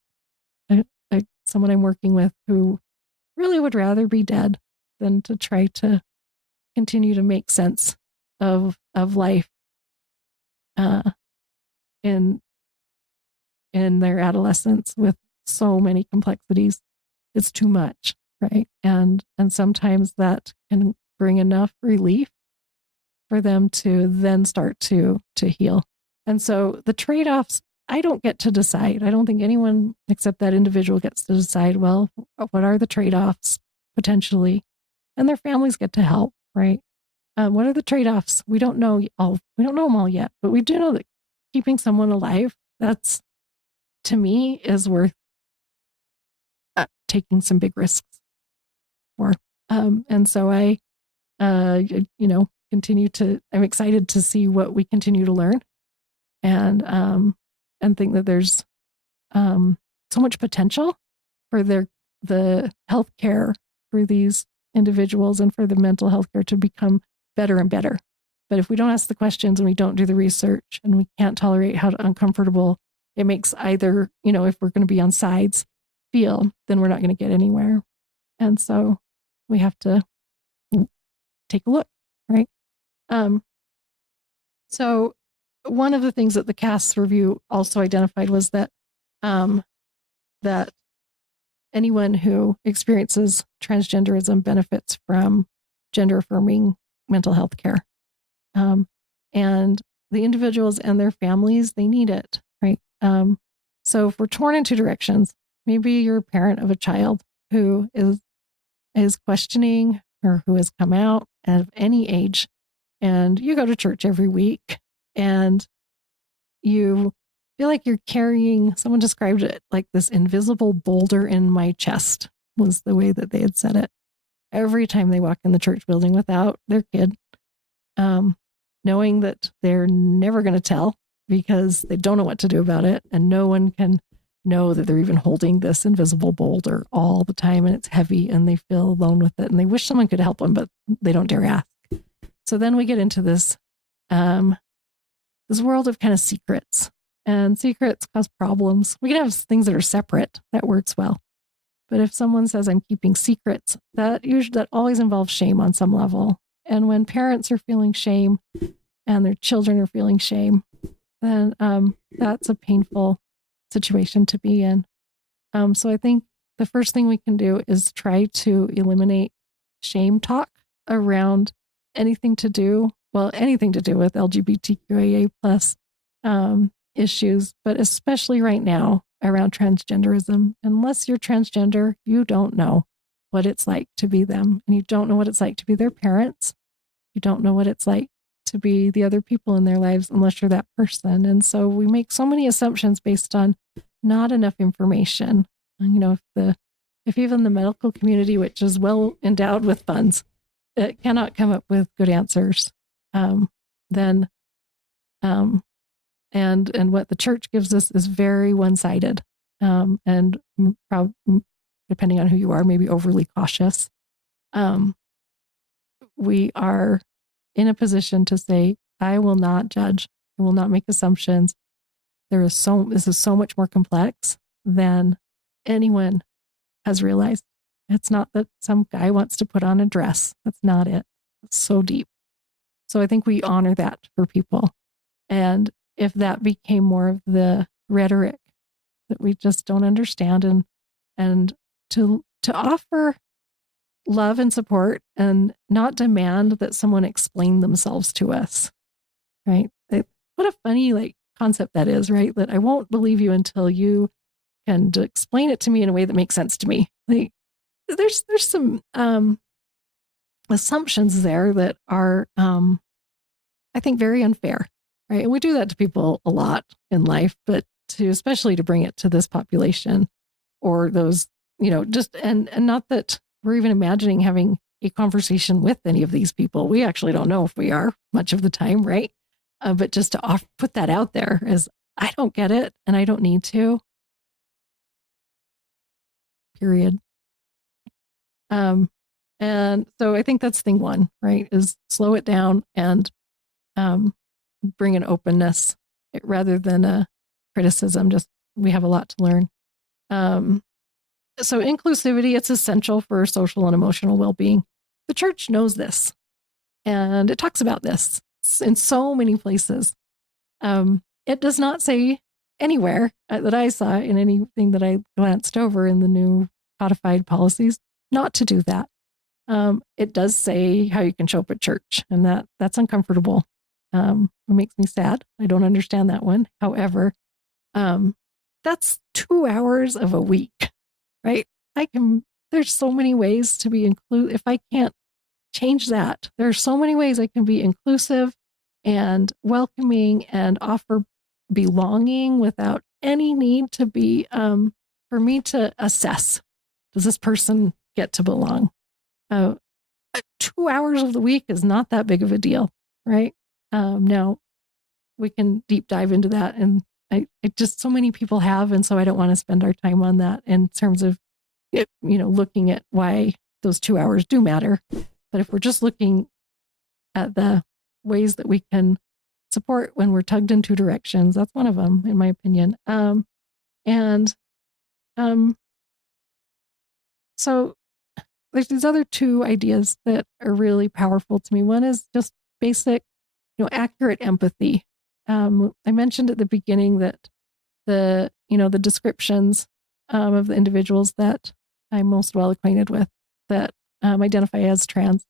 someone I'm working with who really would rather be dead than to try to continue to make sense of life in their adolescence with so many complexities, it's too much, right? And sometimes that can bring enough relief for them to then start to heal. And so the trade-offs, I don't get to decide. I don't think anyone except that individual gets to decide, well, what are the trade-offs potentially? And their families get to help, right? What are the trade-offs? We don't know them all yet, but we do know that keeping someone alive, that's, to me, is worth taking some big risks for. And so I, continue to, I'm excited to see what we continue to learn, and think that there's so much potential for the healthcare for these individuals and for the mental health care to become better and better. But if we don't ask the questions and we don't do the research and we can't tolerate how uncomfortable it makes either, if we're going to be on sides feel, then we're not going to get anywhere. And so we have to take a look, right? So one of the things that the CAS review also identified was that that anyone who experiences transgenderism benefits from gender affirming mental health care. And the individuals and their families, they need it, right? So if we're torn in two directions, maybe you're a parent of a child who is questioning or who has come out at any age, and you go to church every week and you feel like you're carrying, someone described it like this invisible boulder in my chest, was the way that they had said it. Every time they walk in the church building without their kid, knowing that they're never going to tell because they don't know what to do about it, and no one can know that they're even holding this invisible boulder all the time, and it's heavy, and they feel alone with it, and they wish someone could help them, but they don't dare ask. So then we get into this this world of kind of secrets, and secrets cause problems. We can have things that are separate. That works well. But if someone says, I'm keeping secrets, that always involves shame on some level. And when parents are feeling shame and their children are feeling shame, then that's a painful situation to be in. So I think the first thing we can do is try to eliminate shame talk around anything to do with LGBTQIA plus issues, but especially right now around transgenderism. Unless you're transgender, you don't know what it's like to be them, and you don't know what it's like to be their parents. You don't know what it's like to be the other people in their lives unless you're that person. And so we make so many assumptions based on not enough information. And, if even the medical community, which is well endowed with funds, it cannot come up with good answers, then and what the church gives us is very one-sided, and depending on who you are, maybe overly cautious. We are in a position to say, I will not judge. I will not make assumptions. This is so much more complex than anyone has realized. It's not that some guy wants to put on a dress. That's not it. It's so deep. So I think we honor that for people. And if that became more of the rhetoric that we just don't understand, and to offer love and support and not demand that someone explain themselves to us, right? What a funny concept that is, right? That I won't believe you until you can explain it to me in a way that makes sense to me. There's some assumptions there that are, I think, very unfair, right? And we do that to people a lot in life, but especially to bring it to this population or those, and not that we're even imagining having a conversation with any of these people. We actually don't know if we are much of the time, right? But just to put that out there as, I don't get it and I don't need to. Period. And so I think that's thing one, right? Is slow it down and bring an openness rather than a criticism. Just, we have a lot to learn. So inclusivity, it's essential for social and emotional well-being. The church knows this, and it talks about this in so many places. It does not say anywhere that I saw in anything that I glanced over in the new codified policies not to do that. It does say how you can show up at church, and that's uncomfortable. It makes me sad. I don't understand that one. However, that's 2 hours of a week, right? There's so many ways to be inclusive. If I can't change that, there are so many ways I can be inclusive and welcoming and offer belonging without any need to be, for me to assess, does this person get to belong? 2 hours of the week is not that big of a deal, right? Now we can deep dive into that, and I just, so many people have, and so I don't want to spend our time on that in terms of it, looking at why those 2 hours do matter. But if we're just looking at the ways that we can support when we're tugged in two directions, that's one of them, in my opinion. So there's these other two ideas that are really powerful to me. One is just basic, accurate empathy. I mentioned at the beginning that the descriptions of the individuals that I'm most well acquainted with that identify as trans,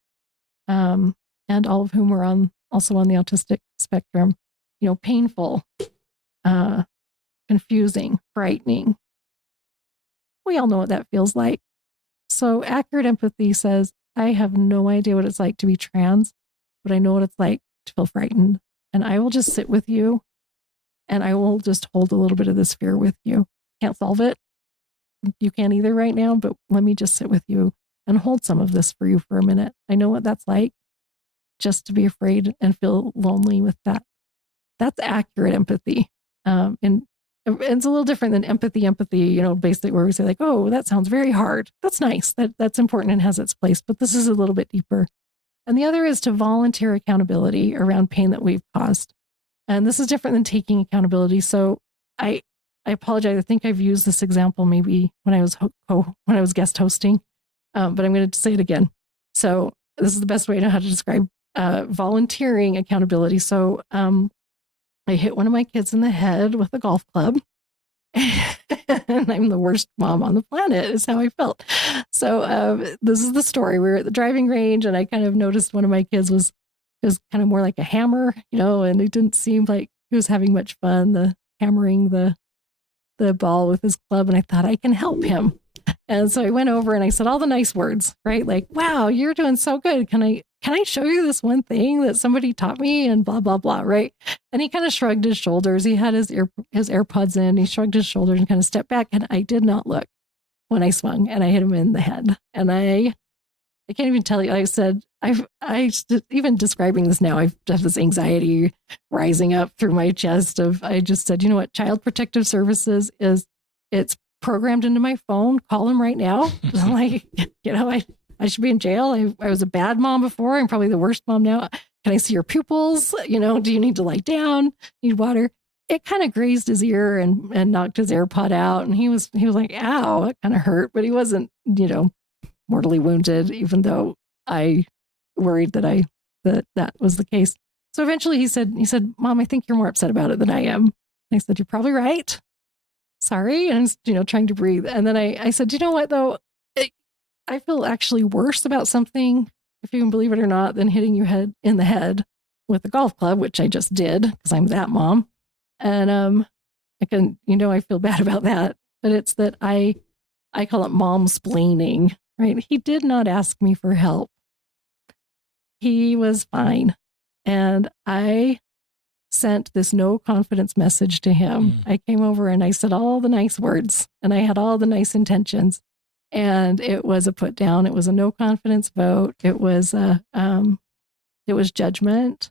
and all of whom are also on the autistic spectrum, painful, confusing, frightening. We all know what that feels like. So accurate empathy says, I have no idea what it's like to be trans, but I know what it's like to feel frightened. And I will just sit with you and I will just hold a little bit of this fear with you. Can't solve it. You can't either right now, but let me just sit with you and hold some of this for you for a minute. I know what that's like, just to be afraid and feel lonely with that. That's accurate empathy. And it's a little different than empathy, basically where we say like, oh, that sounds very hard. That's nice. That's important and has its place, but this is a little bit deeper. And the other is to volunteer accountability around pain that we've caused. And this is different than taking accountability. So I apologize. I think I've used this example maybe when I was guest hosting, but I'm going to say it again. So this is the best way I know how to describe volunteering accountability. So I hit one of my kids in the head with a golf club. And I'm the worst mom on the planet is how I felt. So this is the story. We were at the driving range and I kind of noticed one of my kids was kind of more like a hammer, and it didn't seem like he was having much fun, hammering the ball with his club. And I thought I can help him. And so I went over and I said all the nice words, right? Like, wow, you're doing so good. Can I show you this one thing that somebody taught me and blah, blah, blah, right? And he kind of shrugged his shoulders. He had his AirPods in. He shrugged his shoulders and kind of stepped back. And I did not look when I swung and I hit him in the head. And I can't even tell you, I said, even describing this now, I have this anxiety rising up through my chest I just said, you know what, Child Protective Services it's programmed into my phone. Call them right now. I'm like, I should be in jail. I was a bad mom before. I'm probably the worst mom now. Can I see your pupils? Do you need to lie down? Need water? It kind of grazed his ear and knocked his AirPod out. And he was like, ow, it kind of hurt, but he wasn't, mortally wounded, even though I worried that was the case. So eventually he said, Mom, I think you're more upset about it than I am. And I said, you're probably right. Sorry. And trying to breathe. And then I said, you know what though? I feel actually worse about something, if you can believe it or not, than hitting you in the head with a golf club, which I just did because I'm that mom. And I feel bad about that. But it's that I call it mom-splaining, right? He did not ask me for help. He was fine. And I sent this no confidence message to him. I came over and I said all the nice words and I had all the nice intentions. And it was a put down. It was a no confidence vote. It was judgment.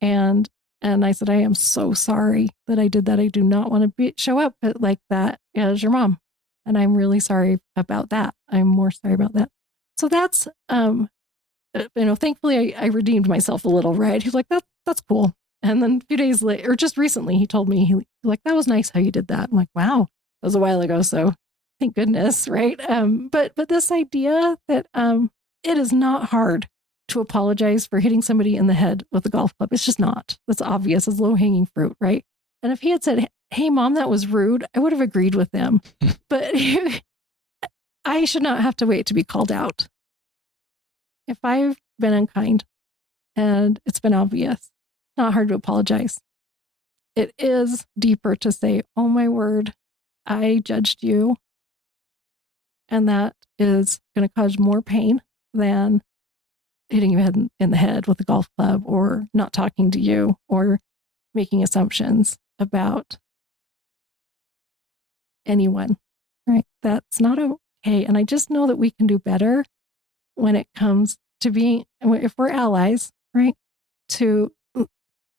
And I said, I am so sorry that I did that. I do not want to show up like that as your mom. And I'm really sorry about that. I'm more sorry about that. So that's, thankfully I redeemed myself a little, right? He's like, that's cool. And then a few days later, or just recently, he told me, that was nice how you did that. I'm like, wow, that was a while ago. So thank goodness, right? But this idea that it is not hard to apologize for hitting somebody in the head with a golf club. It's just not. That's obvious. It's low-hanging fruit, right? And if he had said, hey, Mom, that was rude, I would have agreed with him. But I should not have to wait to be called out. If I've been unkind and it's been obvious, not hard to apologize. It is deeper to say, oh my word, I judged you. And that is going to cause more pain than hitting your head in the head with a golf club or not talking to you or making assumptions about anyone, right? That's not okay. And I just know that we can do better when it comes to being, if we're allies, right? To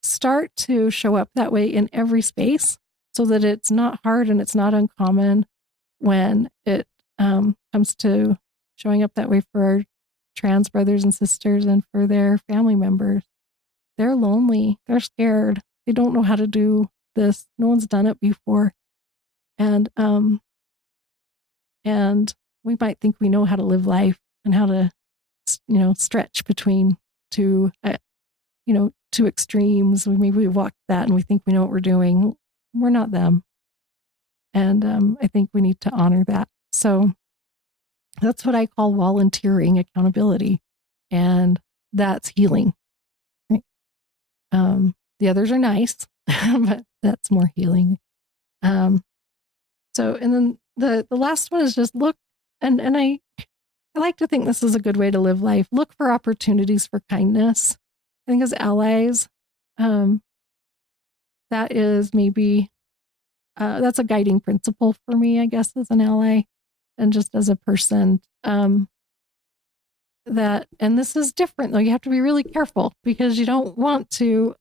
start to show up that way in every space so that it's not hard and it's not uncommon when it comes to showing up that way for our trans brothers and sisters and for their family members. They're lonely. They're scared. They don't know how to do this. No one's done it before. And we might think we know how to live life and how to, stretch between two two extremes. Maybe we walked that and we think we know what we're doing. We're not them. And I think we need to honor that. So that's what I call volunteering accountability. And that's healing. Right? The others are nice, but that's more healing. And then the last one is just look, and I like to think this is a good way to live life. Look for opportunities for kindness. I think as allies, that is maybe, that's a guiding principle for me, I guess, as an ally and just as a person. And this is different though. You have to be really careful because you don't want to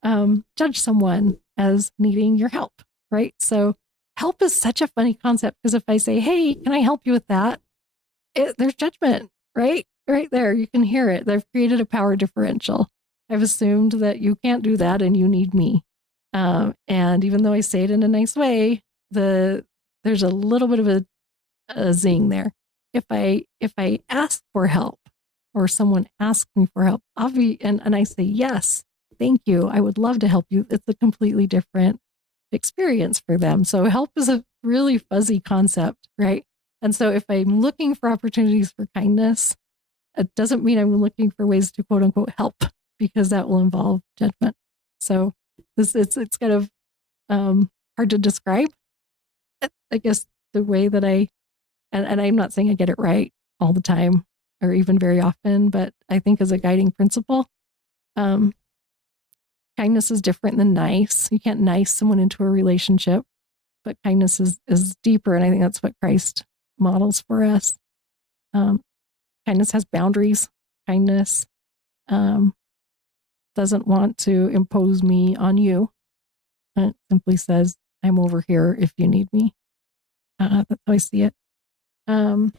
judge someone as needing your help, right? So help is such a funny concept because if I say, hey, can I help you with that? There's judgment, right? Right there. You can hear it. They've created a power differential. I've assumed that you can't do that and you need me. And even though I say it in a nice way, there's a little bit of a zing there. If I ask for help or someone asks me for help, and I say, yes, thank you, I would love to help you. It's a completely different experience for them. So help is a really fuzzy concept, right? And so if I'm looking for opportunities for kindness, it doesn't mean I'm looking for ways to quote unquote help because that will involve judgment. So it's kind of hard to describe. I guess the way that and I'm not saying I get it right all the time or even very often, but I think as a guiding principle, kindness is different than nice. You can't nice someone into a relationship, but kindness is deeper. And I think that's what Christ models for us. Kindness has boundaries. Kindness doesn't want to impose me on you. It simply says, I'm over here if you need me. That's how I see it. And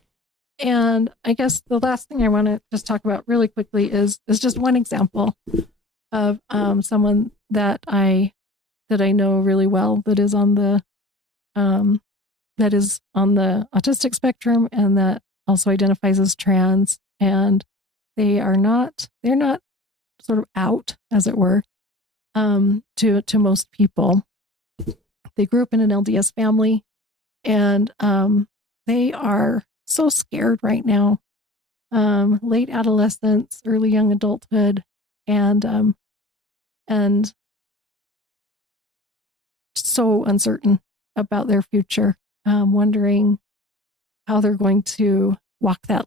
I guess the last thing I want to just talk about really quickly is just one example of someone that I know really well that is on the autistic spectrum and that also identifies as trans, and they're not sort of out, as it were, to most people. They grew up in an LDS family, and they are so scared right now. Late adolescence, early young adulthood, and so uncertain about their future, wondering how they're going to walk that.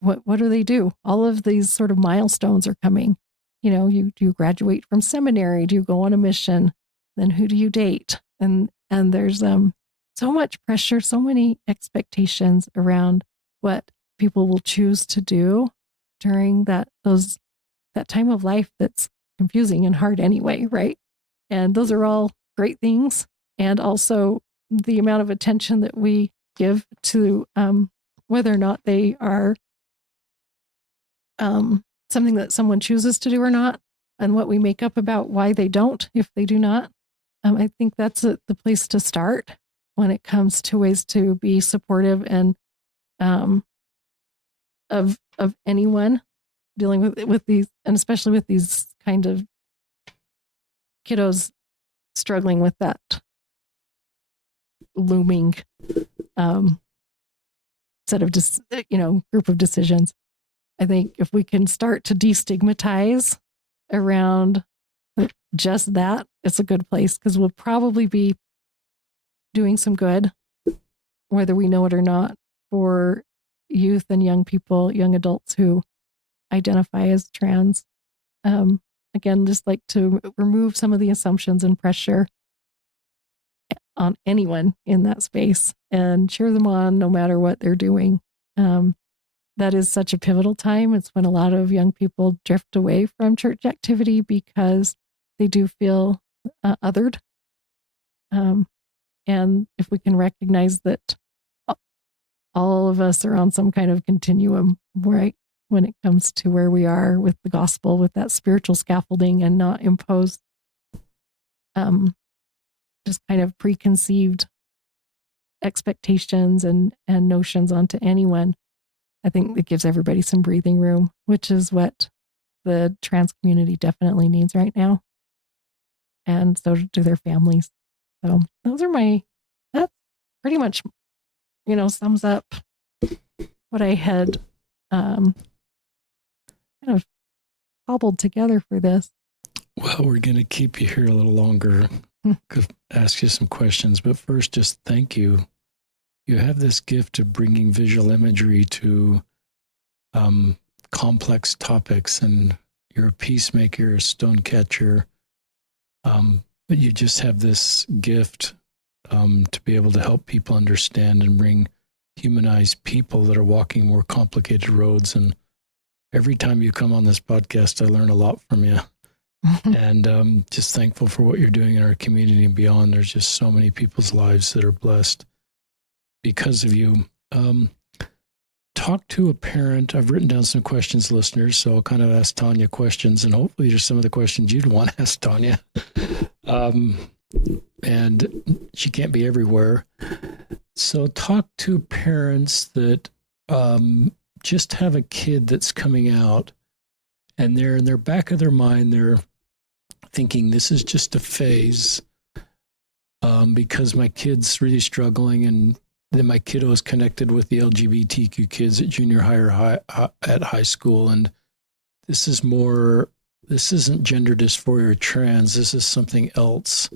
What do they do? All of these sort of milestones are coming. Do you graduate from seminary? Do you go on a mission? Then who do you date? And there's so much pressure, so many expectations around what people will choose to do during that time of life that's confusing and hard anyway, right? And those are all great things. And also the amount of attention that we give to whether or not they are something that someone chooses to do or not, and what we make up about why they don't, if they do not. I think that's the place to start when it comes to ways to be supportive and of anyone dealing with these, and especially with these kind of kiddos struggling with that looming set of group of decisions. I think if we can start to destigmatize around just that, it's a good place, because we'll probably be doing some good, whether we know it or not, for youth and young people, young adults who identify as trans. Again, just like to remove some of the assumptions and pressure on anyone in that space and cheer them on no matter what they're doing. That is such a pivotal time. It's when a lot of young people drift away from church activity because they do feel othered. And if we can recognize that all of us are on some kind of continuum, right, when it comes to where we are with the gospel, with that spiritual scaffolding, and not impose just kind of preconceived expectations and notions onto anyone, I think it gives everybody some breathing room, which is what the trans community definitely needs right now. And so do their families. So that's pretty much, sums up what I had kind of cobbled together for this. Well, we're going to keep you here a little longer, ask you some questions, but first, just thank you. You have this gift of bringing visual imagery to complex topics, and you're a peacemaker, a stone catcher, but you just have this gift to be able to help people understand and bring humanized people that are walking more complicated roads. And every time you come on this podcast, I learn a lot from you. And just thankful for what you're doing in our community and beyond. There's just so many people's lives that are blessed because of you. Talk to a parent. I've written down some questions, listeners, so I'll kind of ask Tonya questions, and hopefully there's some of the questions you'd want to ask Tonya. And she can't be everywhere. So talk to parents that just have a kid that's coming out, and they're in their back of their mind, they're thinking this is just a phase because my kid's really struggling, and then my kiddo is connected with the LGBTQ kids at junior high or at high school, and this isn't gender dysphoria or trans, this is something else.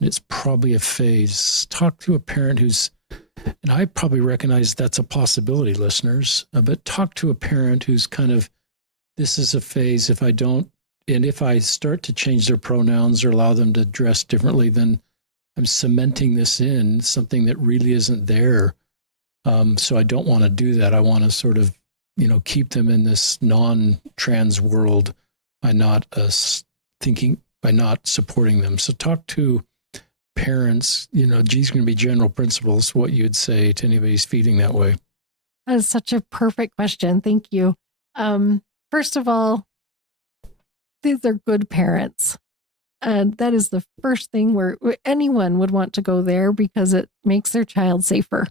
It's probably a phase. Talk to a parent and I probably recognize that's a possibility, listeners, but talk to a parent who's kind of, this is a phase. If I start to change their pronouns or allow them to dress differently, then I'm cementing this in something that really isn't there. So I don't want to do that. I want to sort of, keep them in this non-trans world by not supporting them. So talk to parents, G's going to be general principles, what you'd say to anybody who's feeling that way. That is such a perfect question. Thank you. First of all, these are good parents. And that is the first thing where anyone would want to go there because it makes their child safer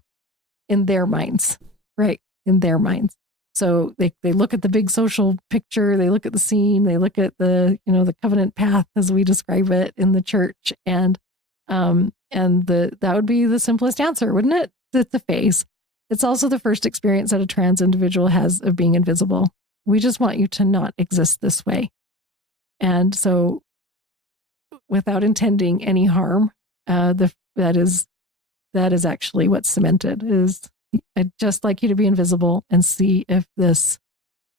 in their minds, right? In their minds. So they look at the big social picture, they look at the scene, they look at the covenant path as we describe it in the church, and that would be the simplest answer, wouldn't it? It's a phase. It's also the first experience that a trans individual has of being invisible. We just want you to not exist this way, and so without intending any harm, that is actually what's cemented. Is I'd just like you to be invisible and see if this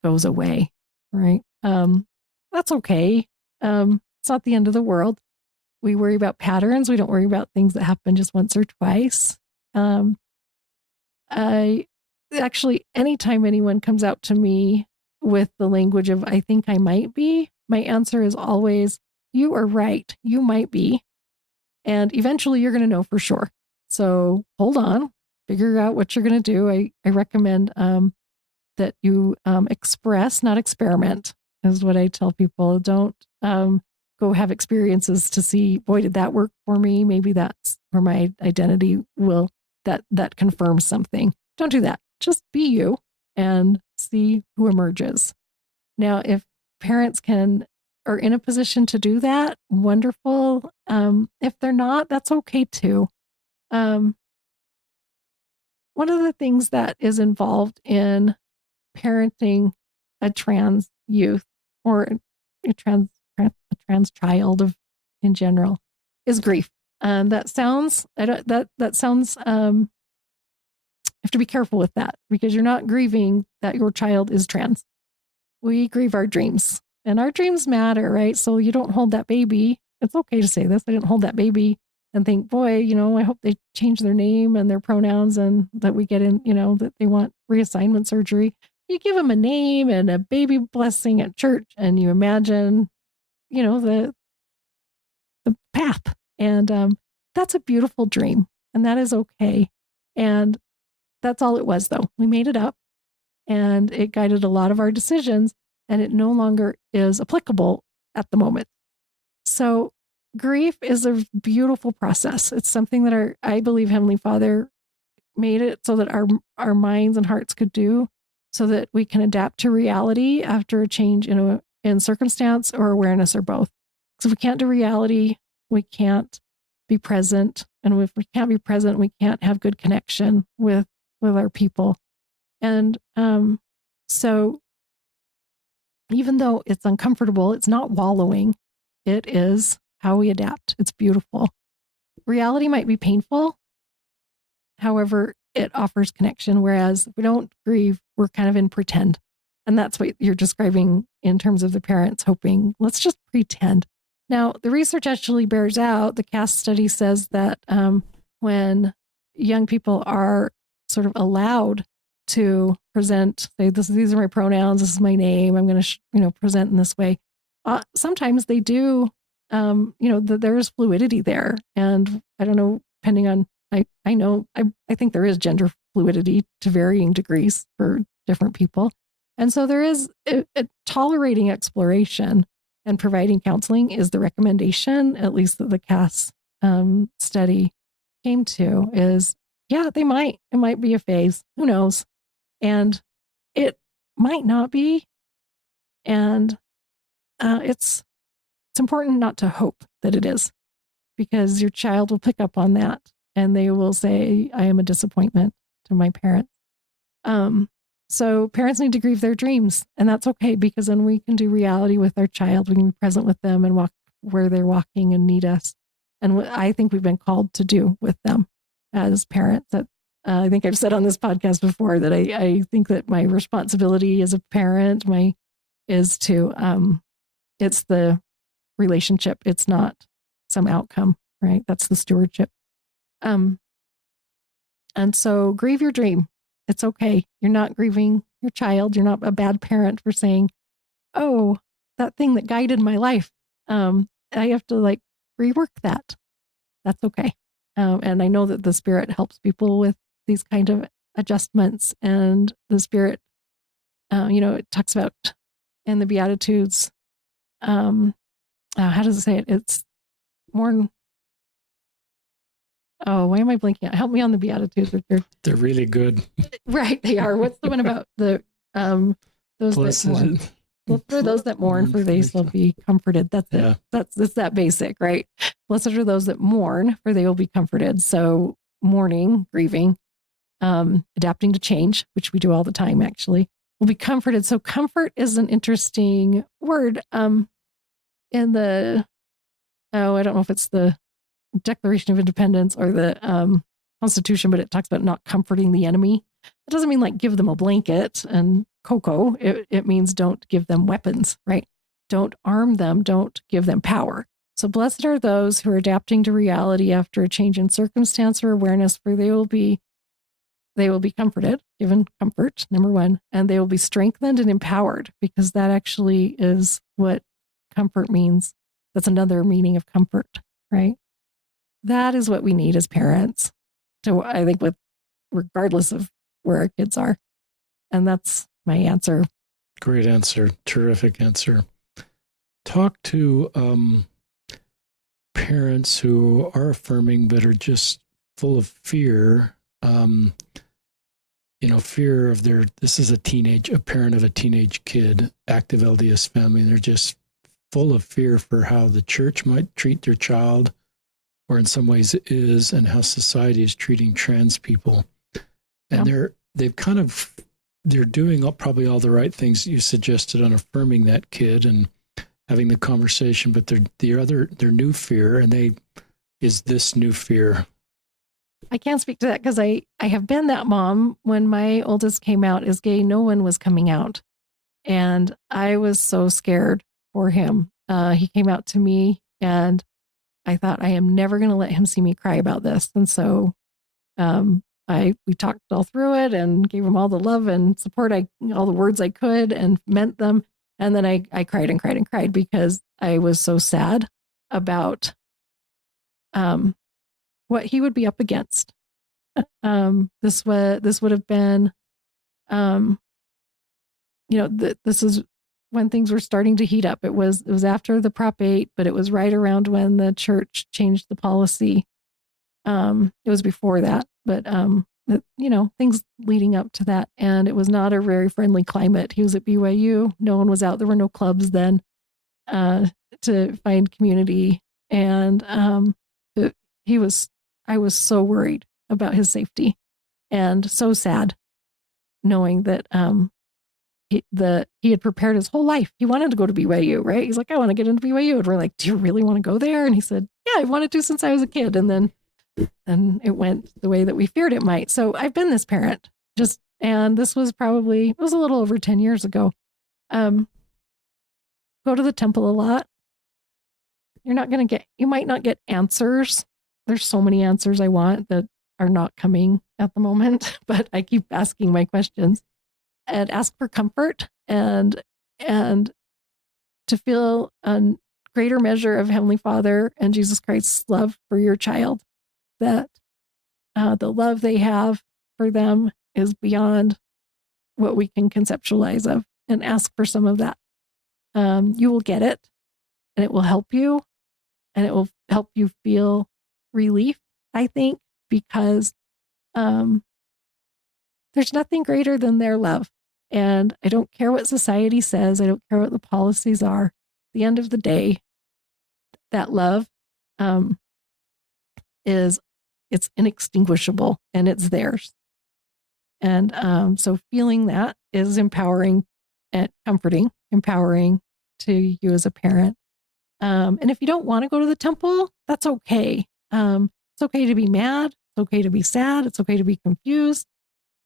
goes away, right? That's okay. It's not the end of the world. We worry about patterns. We don't worry about things that happen just once or twice. I actually, anytime anyone comes out to me with the language of, I think I might be, my answer is always, you are right. You might be. And eventually you're going to know for sure. So hold on, figure out what you're going to do. I recommend that you express, not experiment, is what I tell people. Don't go have experiences to see, boy, did that work for me? Maybe that's where my identity will, that confirms something. Don't do that. Just be you and see who emerges. Now, if parents are in a position to do that, wonderful. If they're not, that's okay too. One of the things that is involved in parenting a trans youth or a trans child in general is grief. That sounds, you have to be careful with that because you're not grieving that your child is trans. We grieve our dreams, and our dreams matter, right? So you don't hold that baby. It's okay to say this. I didn't hold that baby and think, boy, I hope they change their name and their pronouns and that we get in, that they want reassignment surgery. You give them a name and a baby blessing at church, and you imagine, the path. And that's a beautiful dream, and that is okay. And that's all it was, though. We made it up, and it guided a lot of our decisions, and it no longer is applicable at the moment. So grief is a beautiful process. It's something that I believe Heavenly Father made it so that our minds and hearts could do, so that we can adapt to reality after a change in in circumstance or awareness or both. So if we can't do reality, we can't be present. And if we can't be present, we can't have good connection with our people. And so even though it's uncomfortable, it's not wallowing. It is how we adapt. It's beautiful. Reality might be painful. However, it offers connection. Whereas if we don't grieve, we're kind of in pretend. And that's what you're describing in terms of the parents hoping, let's just pretend. Now, the research actually bears out, the CAST study says that when young people are sort of allowed to present, say, these are my pronouns, this is my name, I'm going to, present in this way. Sometimes they do, there's fluidity there. And I don't know, depending on, I think there is gender fluidity to varying degrees for different people. And so there is tolerating exploration and providing counseling is the recommendation, at least that the CAS study came to, is, yeah, it might be a phase. Who knows? And it might not be. And it's important not to hope that it is, because your child will pick up on that and they will say, I am a disappointment to my parents. So parents need to grieve their dreams, and that's okay, because then we can do reality with our child. We can be present with them and walk where they're walking and need us. And what I think we've been called to do with them as parents. That I think I've said on this podcast before that I think that my responsibility as a parent is to it's the relationship. It's not some outcome, right? That's the stewardship. And so grieve your dream. It's okay. You're not grieving your child. You're not a bad parent for saying, oh, that thing that guided my life. I have to rework that. That's okay. And I know that the Spirit helps people with these kind of adjustments, and the Spirit, it talks about in the Beatitudes, how does it say it? It's more. Oh, why am I blinking out? Help me on the Beatitudes, Richard. They're really good. Right, they are. What's the one about the those Blessed that mourn? Well, for those that mourn, for they shall be comforted. That's it. It's that basic, right? Blessed are those that mourn, for they will be comforted. So mourning, grieving, adapting to change, which we do all the time, actually, will be comforted. So comfort is an interesting word. In the I don't know if it's the Declaration of Independence or the Constitution, but it talks about not comforting the enemy. It doesn't mean give them a blanket and cocoa. It means don't give them weapons, right? Don't arm them. Don't give them power. So blessed are those who are adapting to reality after a change in circumstance or awareness, for they will be comforted, given comfort, number one, and they will be strengthened and empowered, because that actually is what comfort means. That's another meaning of comfort, right? That is what we need as parents, I think, regardless of where our kids are. And that's my answer. Great answer. Terrific answer. Talk to parents who are affirming but are just full of fear. Fear of this is a parent of a teenage kid, active LDS family, and they're just full of fear for how the church might treat their child, or in some ways it is, and how society is treating trans people. And they're doing probably all the right things you suggested on affirming that kid and having the conversation, but their new fear, and is this new fear. I can't speak to that because I have been that mom. When my oldest came out as gay, no one was coming out. And I was so scared for him. He came out to me, and I thought, I am never going to let him see me cry about this. And so we talked all through it and gave him all the love and support, all the words I could, and meant them. And then I cried and cried and cried because I was so sad about what he would be up against. This would have been, this is when things were starting to heat up. It was after the Prop 8, but it was right around when the church changed the policy. It was before that, but things leading up to that. And it was not a very friendly climate. He was at BYU. No one was out. There were no clubs then to find community. And I was so worried about his safety and so sad knowing that he had prepared his whole life. He wanted to go to BYU, right? He's like, I want to get into BYU. And we're like, do you really want to go there? And he said, yeah, I wanted to since I was a kid. And then it went the way that we feared it might. So I've been this parent and this was it was a little over 10 years ago. Go to the temple a lot. You might not get answers. There's so many answers I want that are not coming at the moment, but I keep asking my questions and ask for comfort and to feel a greater measure of Heavenly Father and Jesus Christ's love for your child, that the love they have for them is beyond what we can conceptualize of, and ask for some of that. You will get it, and it will help you, and it will help you feel relief, I think, because there's nothing greater than their love. And I don't care what society says. I don't care what the policies are. At the end of the day, that love it's inextinguishable and it's theirs. And so feeling that is empowering and comforting, empowering to you as a parent. And if you don't want to go to the temple, that's okay. It's okay to be mad. It's okay to be sad. It's okay to be confused.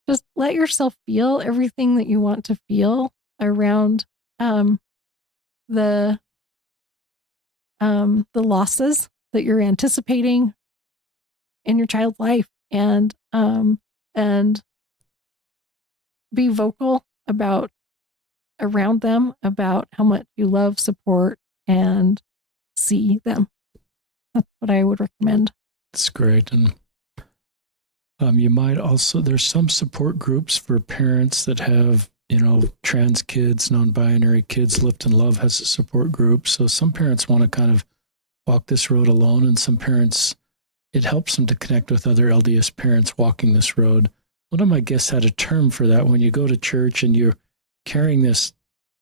Just let yourself feel everything that you want to feel around the losses that you're anticipating in your child's life, and be vocal around them about how much you love, support, and see them. That's what I would recommend. That's great. And you might also, there's some support groups for parents that have, trans kids, non-binary kids. Lift and Love has a support group. So some parents want to kind of walk this road alone, and some parents, it helps them to connect with other LDS parents walking this road. One of my guests had a term for that. When you go to church and you're carrying this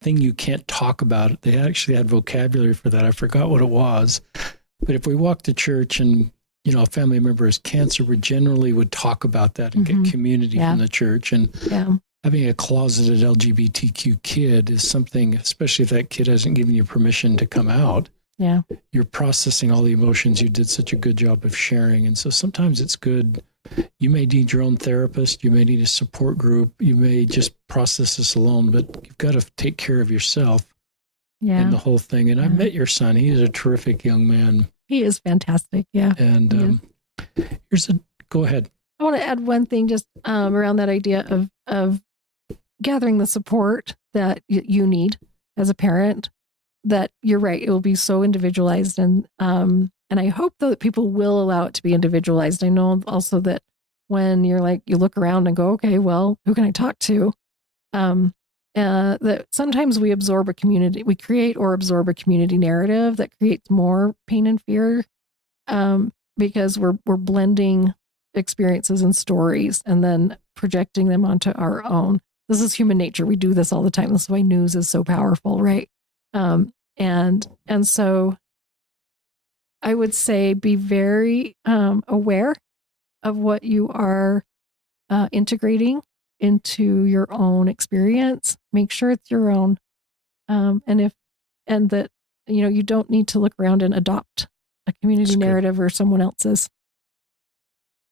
thing you can't talk about, they actually had vocabulary for that. I forgot what it was. But if we walk to church and a family member has cancer, we generally would talk about that and get community from the church. And having a closeted LGBTQ kid is something, especially if that kid hasn't given you permission to come out. Yeah. You're processing all the emotions you did such a good job of sharing. And so sometimes it's good. You may need your own therapist. You may need a support group. You may just process this alone, but you've got to take care of yourself in the whole thing. And I met your son. He's a terrific young man. He is fantastic. Yeah. And go ahead. I want to add one thing just around that idea of gathering the support that you need as a parent. That you're right, it will be so individualized, and I hope though that people will allow it to be individualized. I know also that when you look around and go, okay, well, who can I talk to? That sometimes we create or absorb a community narrative that creates more pain and fear, because we're blending experiences and stories and then projecting them onto our own. This is human nature. We do this all the time. This is why news is so powerful, right? And so I would say be very aware of what you are integrating into your own experience. Make sure it's your own, and that you don't need to look around and adopt a community narrative or someone else's.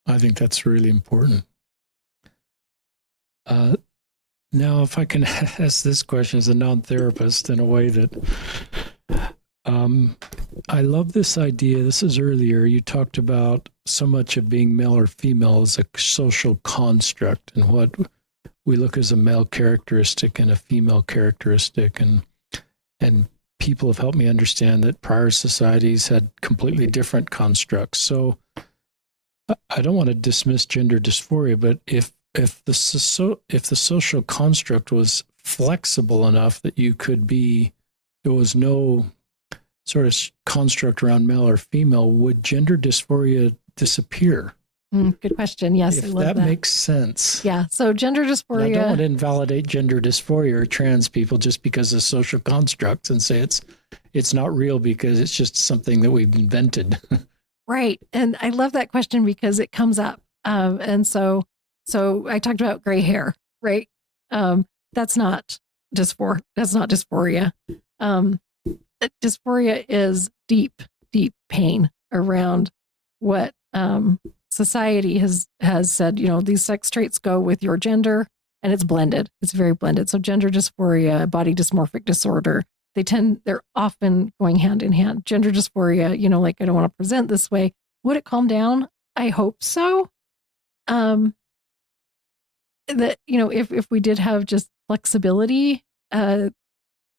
I think that's really important. Now, if I can ask this question as a non-therapist in a way that I love this idea. This is earlier. You talked about so much of being male or female as a social construct and what we look as a male characteristic and a female characteristic. And people have helped me understand that prior societies had completely different constructs. So I don't want to dismiss gender dysphoria, but if the social construct was flexible enough that there was no sort of construct around male or female, would gender dysphoria disappear? Good question. Yes, I If love that that. makes sense. Yeah. So gender And I don't want dysphoria. to invalidate gender dysphoria or trans people just because of social constructs and say it's not real because it's just something that we've invented. Right. And I love that question because it comes up. And so I talked about gray hair, right? That's not that's not dysphoria. Um, Dysphoria is deep, deep pain around what society has said. You know, these sex traits go with your gender, and it's blended. It's very blended. So gender dysphoria, body dysmorphic disorder, they're often going hand in hand. Gender dysphoria, you know, like I don't want to present this way. Would it calm down? I hope so. That, you know, if we did have just flexibility,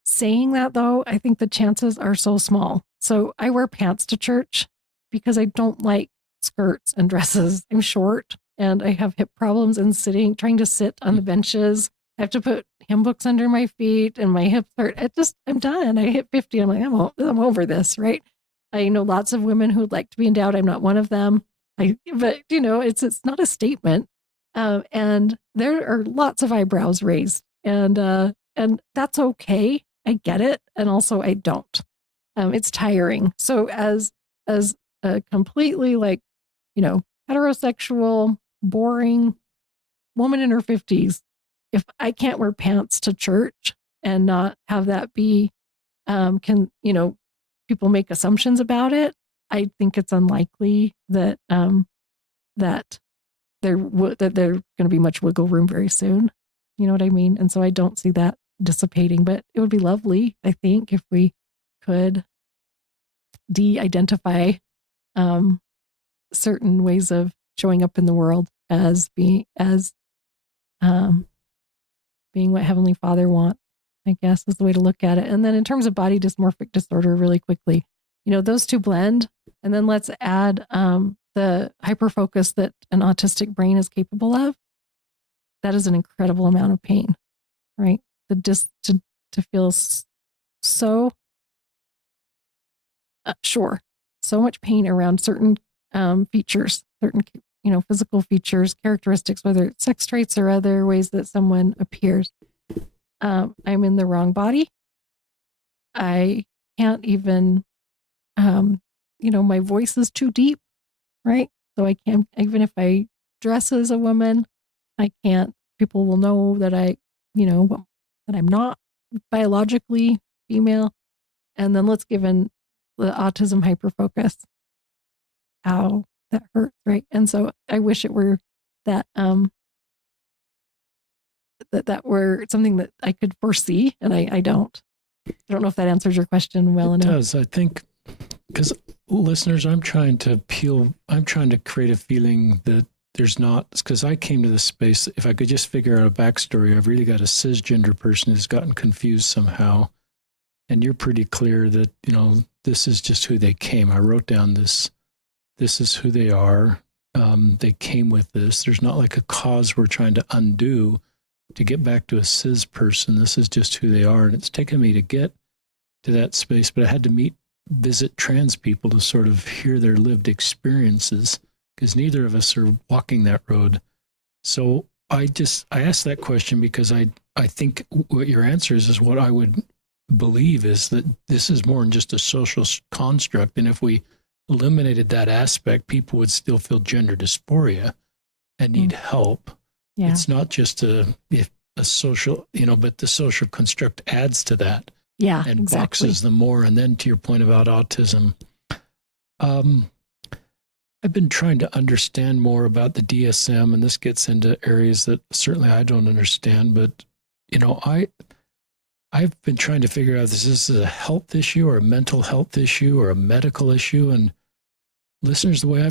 saying that though, I think the chances are so small. So I wear pants to church because I don't like skirts and dresses. I'm short and I have hip problems and trying to sit on the benches. I have to put hymn books under my feet and my hips hurt. I'm done. I hit 50. I'm like, I'm over this, right? I know lots of women who'd like to be endowed. I'm not one of them. But you know, it's not a statement. And there are lots of eyebrows raised, and that's okay. I get it, and also I don't. It's tiring. So as a completely like, you know, heterosexual, boring woman in her 50s, if I can't wear pants to church and not have that be, can, you know, people make assumptions about it, I think it's unlikely that that that there's going to be much wiggle room very soon. You know what I mean? And so I don't see that dissipating, but it would be lovely, I think, if we could de-identify certain ways of showing up in the world as um, being what Heavenly Father wants, I guess is the way to look at it. And then in terms of body dysmorphic disorder, really quickly, you know, those two blend. And then let's add the hyperfocus that an autistic brain is capable of. That is an incredible amount of pain, right? To feel so sure, so much pain around certain features, certain, you know, physical features, characteristics, whether it's sex traits or other ways that someone appears. I'm in the wrong body. I can't even, you know, my voice is too deep, right? So I can't, even if I dress as a woman, I can't, people will know that you know, that I'm not biologically female. And then let's give in the autism hyperfocus, how that hurts, right? And so I wish it were that, that were something that I could foresee, and I don't. I don't know if that answers your question well enough. It does. I think, because listeners, I'm trying to create a feeling that there's not, because I came to this space, if I could just figure out a backstory, I've really got a cisgender person who's gotten confused somehow. And you're pretty clear that, you know, this is just who they came. I wrote down this is who they are. They came with this. There's not like a cause we're trying to undo to get back to a cis person. This is just who they are. And it's taken me to get to that space, but I had to visit trans people to sort of hear their lived experiences, because neither of us are walking that road. So I asked that question because I think what your answer is what I would believe is that this is more than just a social construct. And if we eliminated that aspect, people would still feel gender dysphoria and need help. Yeah. It's not just a social, you know, but the social construct adds to that. Yeah, and exactly. boxes them more. And then to your point about autism, I've been trying to understand more about the DSM, and this gets into areas that certainly I don't understand. But you know, I've been trying to figure out if this is a health issue or a mental health issue or a medical issue. And listeners, the way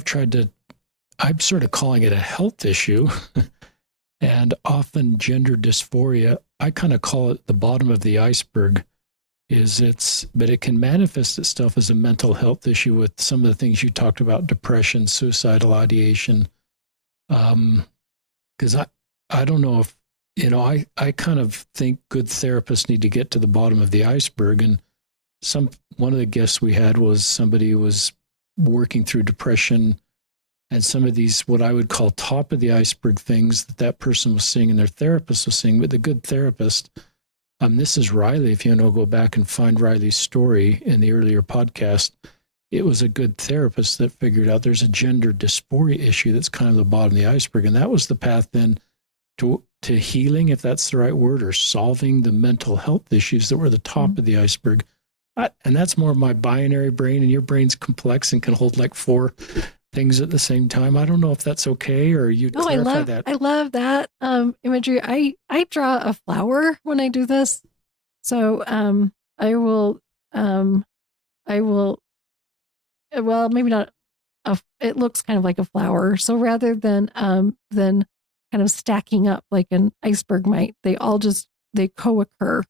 I'm sort of calling it a health issue. And often gender dysphoria, I kind of call it the bottom of the iceberg. But it can manifest itself as a mental health issue with some of the things you talked about: depression, suicidal ideation. Because I don't know if, you know, I kind of think good therapists need to get to the bottom of the iceberg. And one of the guests we had was somebody who was working through depression And some of these, what I would call top of the iceberg things that person was seeing and their therapist was seeing, but the good therapist, this is Riley. If you want to go back and find Riley's story in the earlier podcast, it was a good therapist that figured out there's a gender dysphoria issue that's kind of the bottom of the iceberg. And that was the path then to healing, if that's the right word, or solving the mental health issues that were the top of the iceberg. And that's more of my binary brain, and your brain's complex and can hold like 4 things at the same time. I don't know if that's okay, or you clarify that. I love that imagery. I draw a flower when I do this. So I will well, maybe not it looks kind of like a flower. So rather than kind of stacking up like an iceberg might, they co-occur,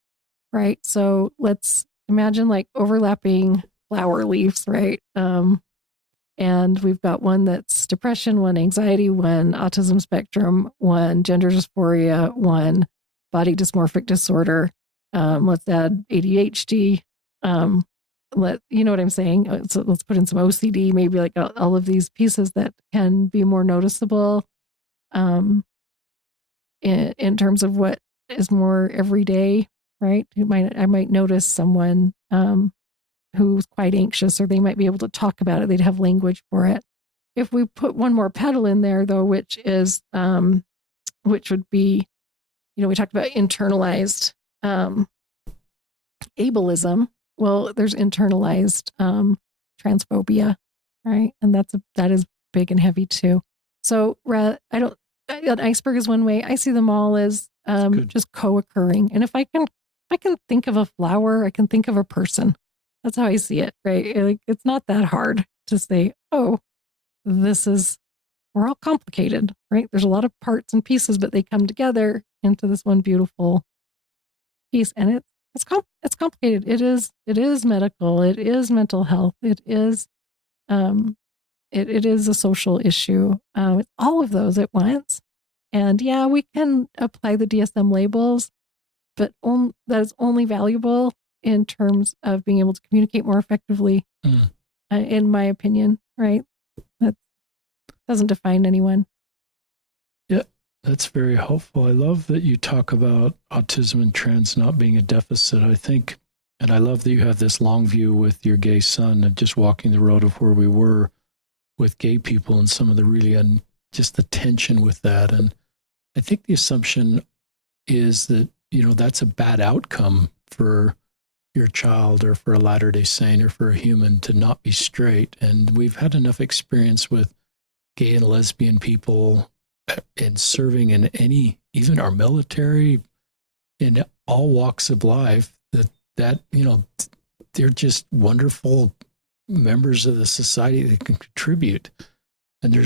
right? So let's imagine like overlapping flower leaves, right? And we've got one that's depression, one anxiety, one autism spectrum, one gender dysphoria, one body dysmorphic disorder. Let's add ADHD. You know what I'm saying? So let's put in some OCD, maybe like all of these pieces that can be more noticeable in terms of what is more everyday, right? I might notice someone who's quite anxious, or they might be able to talk about it. They'd have language for it. If we put one more pedal in there, though, which would be, we talked about internalized ableism. Well, there's internalized transphobia, right? And that is big and heavy too. So an iceberg is one way. I see them all as just co-occurring. And if I can think of a flower, I can think of a person. That's how I see it, right? Like, it's not that hard to say, oh, we're all complicated, right? There's a lot of parts and pieces, but they come together into this one beautiful piece. And it's complicated. It is medical. It is mental health. It is a social issue. It's all of those at once. And yeah, we can apply the DSM labels, but that is only valuable in terms of being able to communicate more effectively, in my opinion, right? That doesn't define anyone. Yeah, that's very helpful. I love that you talk about autism and trans not being a deficit. I think, and I love that you have this long view with your gay son of just walking the road of where we were with gay people and some of the really just the tension with that. And I think the assumption is that, that's a bad outcome for your child or for a Latter-day Saint or for a human to not be straight. And we've had enough experience with gay and lesbian people in serving in even our military, in all walks of life, that they're just wonderful members of the society that can contribute. And they're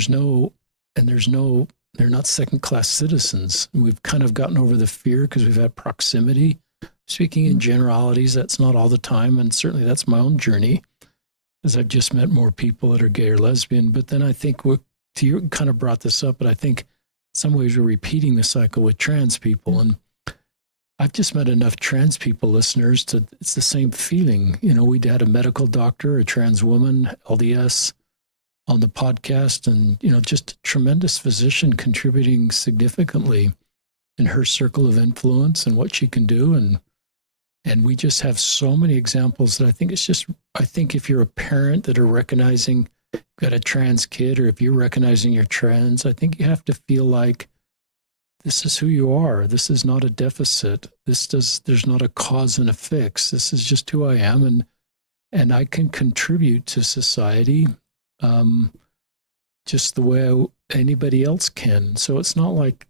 not second-class citizens. And we've kind of gotten over the fear because we've had proximity. Speaking in generalities, that's not all the time, and certainly that's my own journey, as I've just met more people that are gay or lesbian. But then I think you kind of brought this up, but I think in some ways we're repeating the cycle with trans people. And I've just met enough trans people listeners it's the same feeling. We'd had a medical doctor, a trans woman, LDS, on the podcast, and just a tremendous physician contributing significantly in her circle of influence and what she can do. And we just have so many examples that I think if you're a parent that are recognizing you've got a trans kid, or if you're recognizing you're trans, I think you have to feel like this is who you are. This is not a deficit. There's not a cause and a fix. This is just who I am. And I can contribute to society just the way anybody else can. So it's not like,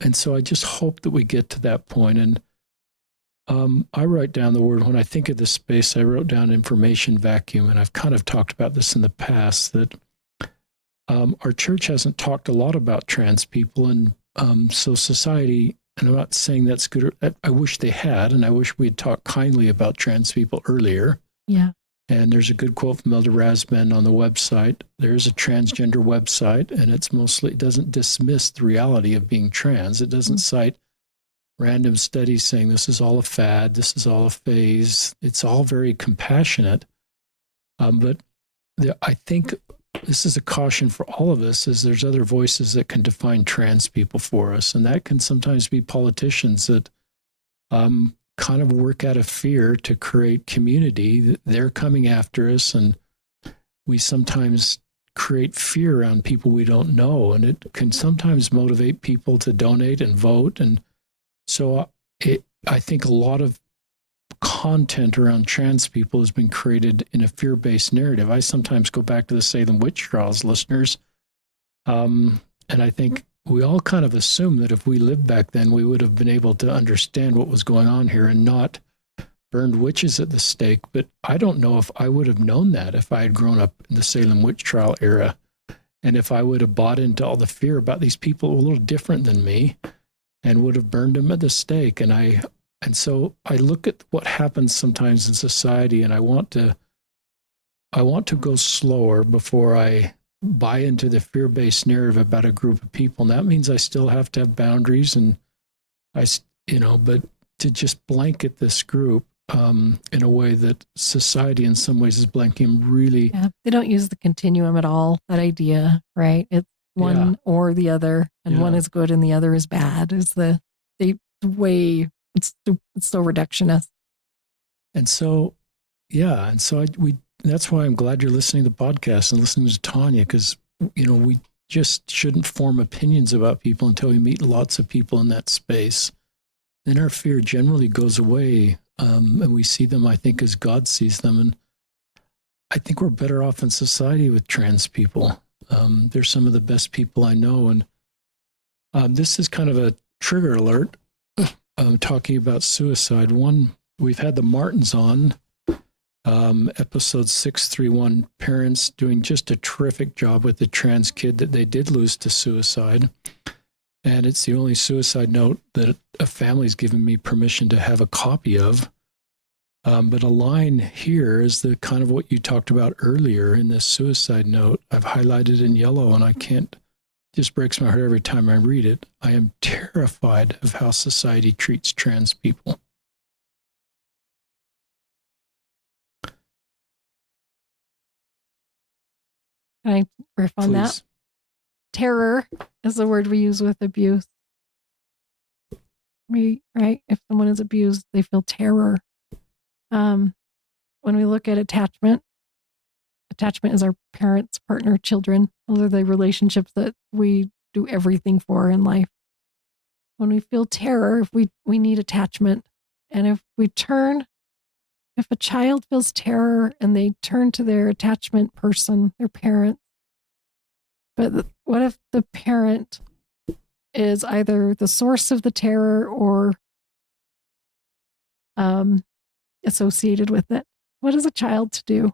and so I just hope that we get to that point. And I write down the word, when I think of this space, I wrote down information vacuum. And I've kind of talked about this in the past, that our church hasn't talked a lot about trans people. And so society, and I'm not saying that's good, I wish they had, and I wish we had talked kindly about trans people earlier. Yeah. And there's a good quote from Elder Rasband on the website. There's a transgender website, and it doesn't dismiss the reality of being trans. It doesn't cite random studies saying this is all a fad, this is all a phase. It's all very compassionate. But I think this is a caution for all of us, is there's other voices that can define trans people for us. And that can sometimes be politicians that kind of work out of fear to create community. They're coming after us, and we sometimes create fear around people we don't know. And it can sometimes motivate people to donate and vote. And so I think a lot of content around trans people has been created in a fear-based narrative. I sometimes go back to the Salem witch trials, listeners, and I think we all kind of assume that if we lived back then, we would have been able to understand what was going on here and not burned witches at the stake. But I don't know if I would have known that if I had grown up in the Salem witch trial era, and if I would have bought into all the fear about these people a little different than me and would have burned them at the stake. And so I look at what happens sometimes in society, and I want to go slower before I buy into the fear-based narrative about a group of people. And that means I still have to have boundaries, and but to just blanket this group in a way that society in some ways is blanking really. Yeah, they don't use the continuum at all, that idea, right? It's one or the other, and one is good and the other is bad, is the way. It's so reductionist. And so, that's why I'm glad you're listening to the podcast and listening to Tonya, because, we just shouldn't form opinions about people until we meet lots of people in that space. Then our fear generally goes away, and we see them, I think, as God sees them. And I think we're better off in society with trans people. They're some of the best people I know. And this is kind of a trigger alert. Talking about suicide. We've had the Martins on, episode 631, parents doing just a terrific job with the trans kid that they did lose to suicide. And it's the only suicide note that a family's given me permission to have a copy of. But a line here is the kind of what you talked about earlier in this suicide note. I've highlighted in yellow, and just breaks my heart every time I read it. I am terrified of how society treats trans people. Can I riff on that? Terror is the word we use with abuse. If someone is abused, they feel terror. When we look at attachment is our parents, partner, children. Those are the relationships that we do everything for in life. When we feel terror, if we need attachment. And if a child feels terror and they turn to their attachment person, their parent, but what if the parent is either the source of the terror or associated with it? What is a child to do?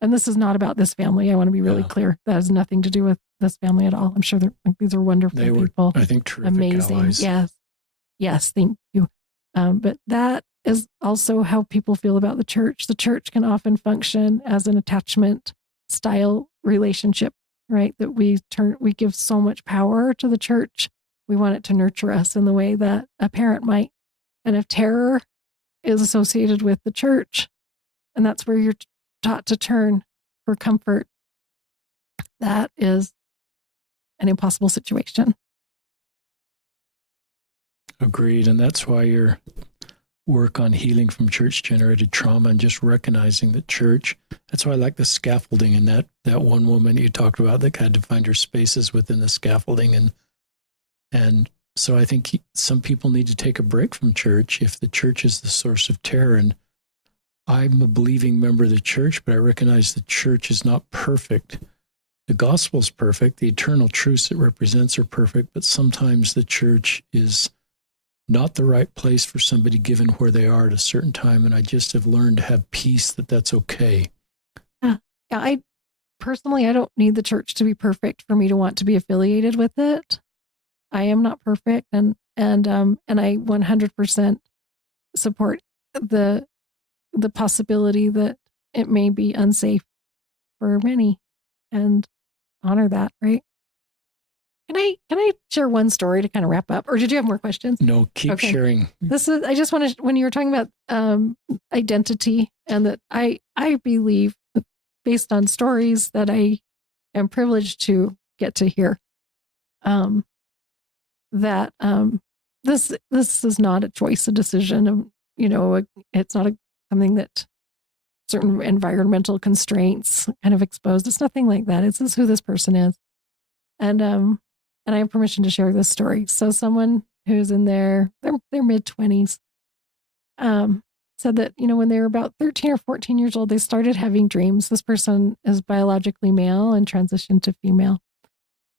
And this is not about this family. I want to be really clear. That has nothing to do with this family at all. I'm sure these are wonderful people. I think, terrific amazing. Allies. Yes. Thank you. But that is also how people feel about the church. The church can often function as an attachment style relationship, right? That we give so much power to the church. We want it to nurture us in the way that a parent might. And if terror is associated with the church, and that's where you're taught to turn for comfort, that is an impossible situation. Agreed. And that's why your work on healing from church-generated trauma and just recognizing that church, that's why I like the scaffolding in that one woman you talked about that had to find her spaces within the scaffolding. And so I think some people need to take a break from church if the church is the source of terror. And I'm a believing member of the church, but I recognize the church is not perfect. The gospel is perfect. The eternal truths it represents are perfect, but sometimes the church is not the right place for somebody given where they are at a certain time. And I just have learned to have peace that that's okay. Yeah. I don't need the church to be perfect for me to want to be affiliated with it. I am not perfect. And I 100% support the possibility that it may be unsafe for many and honor that, right? Can I share one story to kind of wrap up, or did you have more questions? No, keep sharing. I just want to, when you were talking about identity, and that I believe, based on stories that I am privileged to get to hear that this is not a choice, a decision. It's not something that certain environmental constraints kind of exposed. It's nothing like that. It's just who this person is. And I have permission to share this story. So someone who's in their mid-20s said that, when they were about 13 or 14 years old, they started having dreams. This person is biologically male and transitioned to female.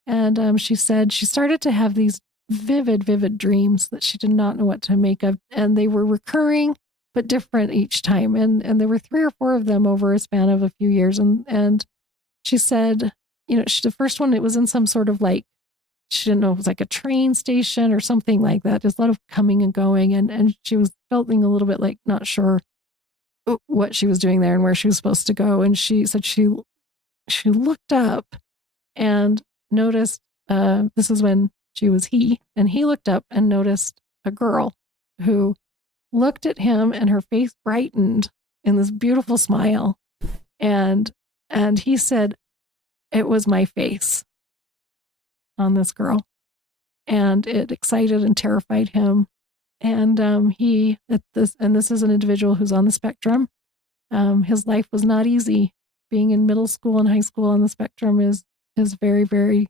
And she said she started to have these vivid dreams that she did not know what to make of. And they were recurring, but different each time. And there were 3 or 4 of them over a span of a few years. And she said, the first one, it was in some sort of she didn't know if it was like a train station or something like that. There's a lot of coming and going. And she was feeling a little bit like not sure what she was doing there and where she was supposed to go. And she said she looked up and noticed, this is when she was he looked up and noticed a girl who looked at him, and her face brightened in this beautiful smile. And he said, it was my face on this girl. And it excited and terrified him. And this is an individual who's on the spectrum. His life was not easy. Being in middle school and high school on the spectrum is very, very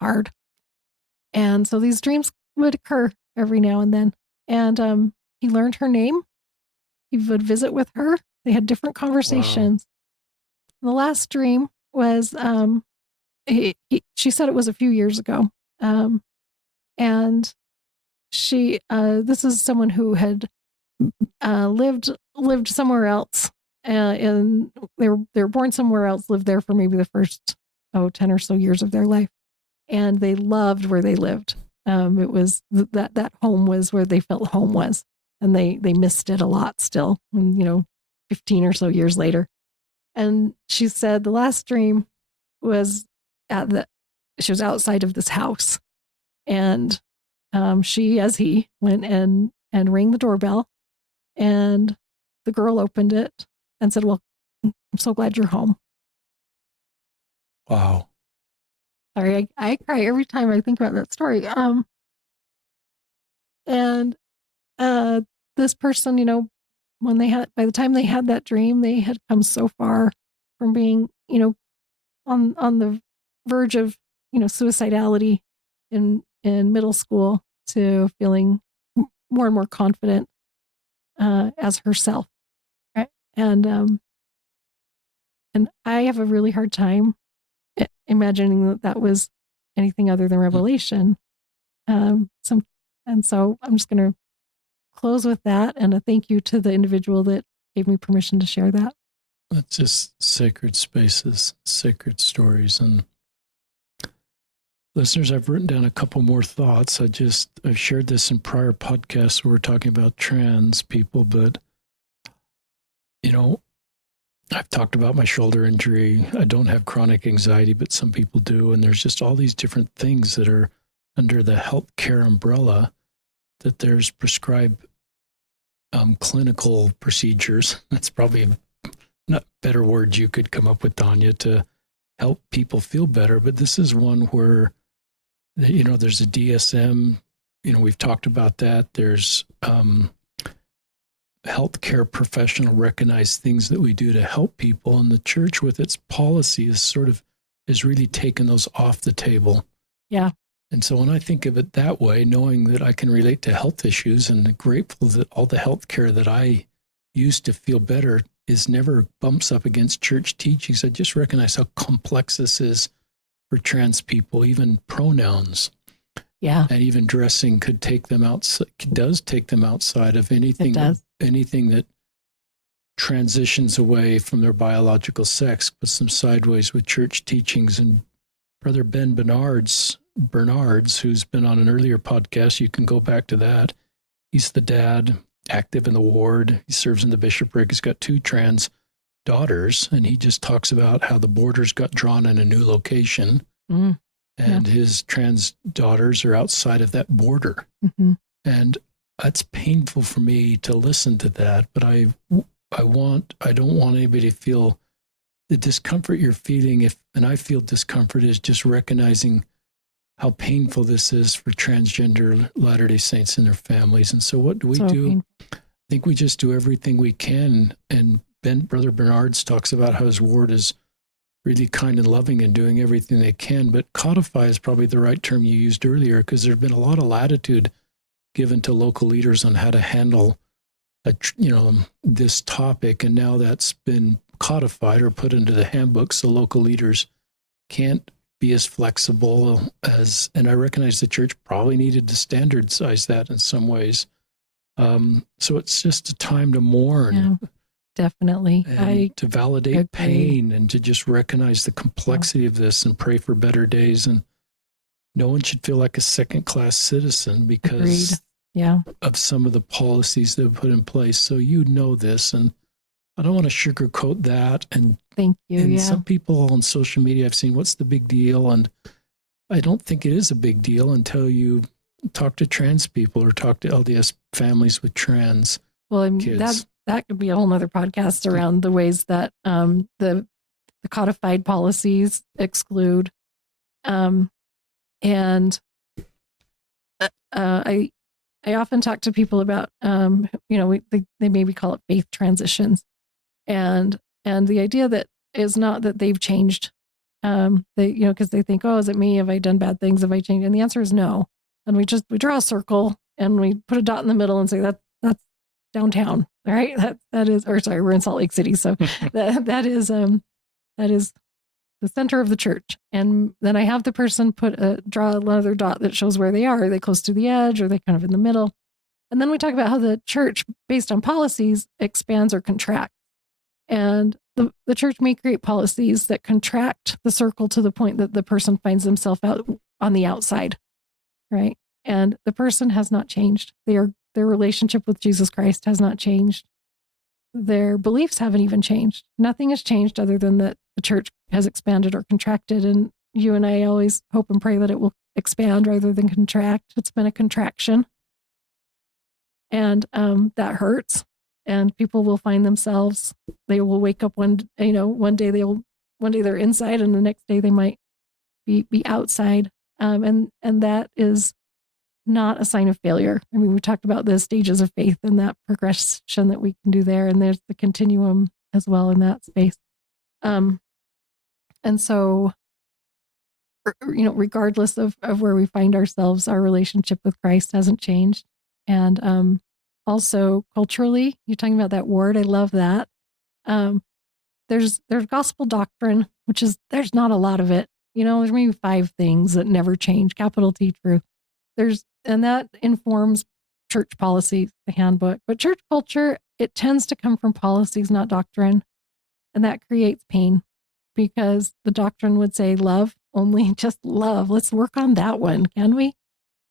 hard. And so these dreams would occur every now and then. And he learned her name. He would visit with her. They had different conversations. Wow. The last dream was, she said it was a few years ago. And she, this is someone who had lived somewhere else. And they were born somewhere else, lived there for maybe the first 10 or so years of their life. And they loved where they lived. It was that home was where they felt home was. And they missed it a lot still, 15 or so years later. And she said the last dream was she was outside of this house. And she, as he, went and rang the doorbell. And the girl opened it and said, well, I'm so glad you're home. Wow. Sorry, I cry every time I think about that story. And this person, by the time they had that dream, they had come so far from being, on the verge of, suicidality in middle school to feeling more and more confident as herself. Right? And I have a really hard time imagining that was anything other than revelation. And so I'm just going to close with that, and a thank you to the individual that gave me permission to share that. It's just sacred spaces, sacred stories. And listeners, I've written down a couple more thoughts. I've shared this in prior podcasts where we're talking about trans people, but I've talked about my shoulder injury. I don't have chronic anxiety, but some people do. And there's just all these different things that are under the healthcare umbrella that there's prescribed clinical procedures. That's probably not better words you could come up with, Tonya, to help people feel better. But this is one where, there's a DSM, we've talked about that. There's healthcare professional recognized things that we do to help people. And the church with its policy is really taken those off the table. Yeah. And so when I think of it that way, knowing that I can relate to health issues and grateful that all the health care that I use to feel better is never bumps up against church teachings, I just recognize how complex this is for trans people, even pronouns. Yeah. And even dressing does take them outside of anything that transitions away from their biological sex, puts them sideways with church teachings. And Brother Ben Bernards, who's been on an earlier podcast, you can go back to that. He's the dad, active in the ward. He serves in the bishopric. He's got 2 trans daughters, and he just talks about how the borders got drawn in a new location, and his trans daughters are outside of that border. Mm-hmm. And it's painful for me to listen to that, but I don't want anybody to feel the discomfort you're feeling, and I feel discomfort, is just recognizing how painful this is for transgender Latter-day Saints and their families. And so what do we do? Painful. I think we just do everything we can. And Brother Bernard's talks about how his ward is really kind and loving and doing everything they can. But codify is probably the right term you used earlier, because there's been a lot of latitude given to local leaders on how to handle this topic. And now that's been codified or put into the handbook, so local leaders can't be as flexible as, and I recognize the church probably needed to standardize that in some ways. So it's just a time to mourn. Yeah, definitely. And to validate pain and to just recognize the complexity of this and pray for better days. And no one should feel like a second-class citizen because of some of the policies that have put in place. So you know this, and I don't want to sugarcoat that. And thank you. And some people on social media I've seen, what's the big deal? And I don't think it is a big deal until you talk to trans people or talk to LDS families with trans kids. That could be a whole nother podcast around the ways that the codified policies exclude. And I often talk to people about, they maybe call it faith transitions. And the idea that is not that they've changed, because they think, oh, is it me? Have I done bad things? Have I changed? And the answer is no. And we draw a circle and we put a dot in the middle and say that's downtown, right? That is, or sorry, we're in Salt Lake City, so that is the center of the church. And then I have the person draw another dot that shows where they are. Are they close to the edge? Or are they kind of in the middle? And then we talk about how the church, based on policies, expands or contracts. And the church may create policies that contract the circle to the point that the person finds themselves out on the outside, right? And the person has not changed. Their relationship with Jesus Christ has not changed. Their beliefs haven't even changed. Nothing has changed other than that the church has expanded or contracted. And you and I always hope and pray that it will expand rather than contract. It's been a contraction. And that hurts. And people will find themselves, they will wake up one day they're inside and the next day they might be outside. And that is not a sign of failure. I mean, we talked about the stages of faith and that progression that we can do there. And there's the continuum as well in that space. And so, regardless of where we find ourselves, our relationship with Christ hasn't changed. And also culturally, you're talking about that word. I love that. There's gospel doctrine, which is, there's not a lot of it. There's maybe 5 things that never change, capital T true. And that informs church policy, the handbook. But church culture, it tends to come from policies, not doctrine. And that creates pain because the doctrine would say love, only just love. Let's work on that one, can we?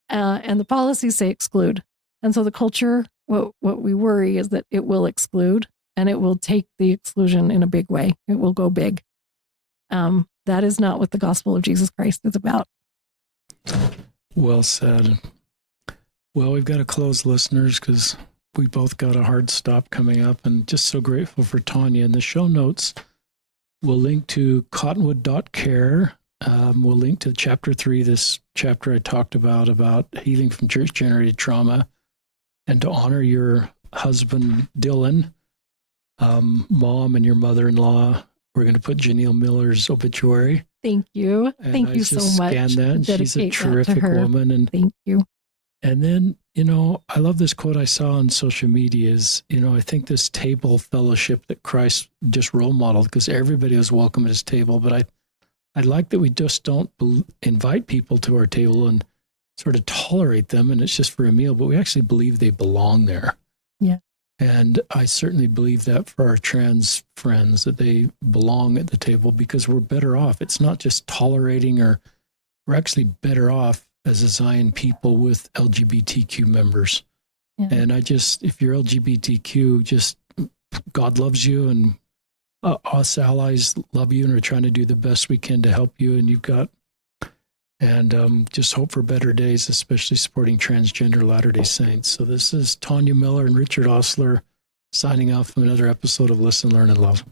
And the policies say exclude. And so the culture, what we worry is that it will exclude and it will take the exclusion in a big way. It will go big. That is not what the gospel of Jesus Christ is about. Well said. Well, we've got to close, listeners, because we both got a hard stop coming up, and just so grateful for Tonya. In the show notes, we'll link to cottonwood.care. We'll link to chapter 3, this chapter I talked about healing from church-generated trauma, and to honor your husband, Dylan, mom, and your mother-in-law. We're going to put Janelle Miller's obituary. Thank you. Thank you so much. Scanned that, and she's a terrific woman. And thank you. And then, I love this quote I saw on social media is, I think this table fellowship that Christ just role modeled, because everybody was welcome at his table, but I like that we just don't invite people to our table and sort of tolerate them, and it's just for a meal, but we actually believe they belong there. Yeah. And I certainly believe that for our trans friends, that they belong at the table because we're better off. It's not just tolerating, we're actually better off as a Zion people with LGBTQ members. Yeah. And if you're LGBTQ, God loves you, and us allies love you, and we're trying to do the best we can to help you. And just hope for better days, especially supporting transgender Latter-day Saints. So this is Tonya Miller and Richard Osler signing off from another episode of Listen, Learn, and Love.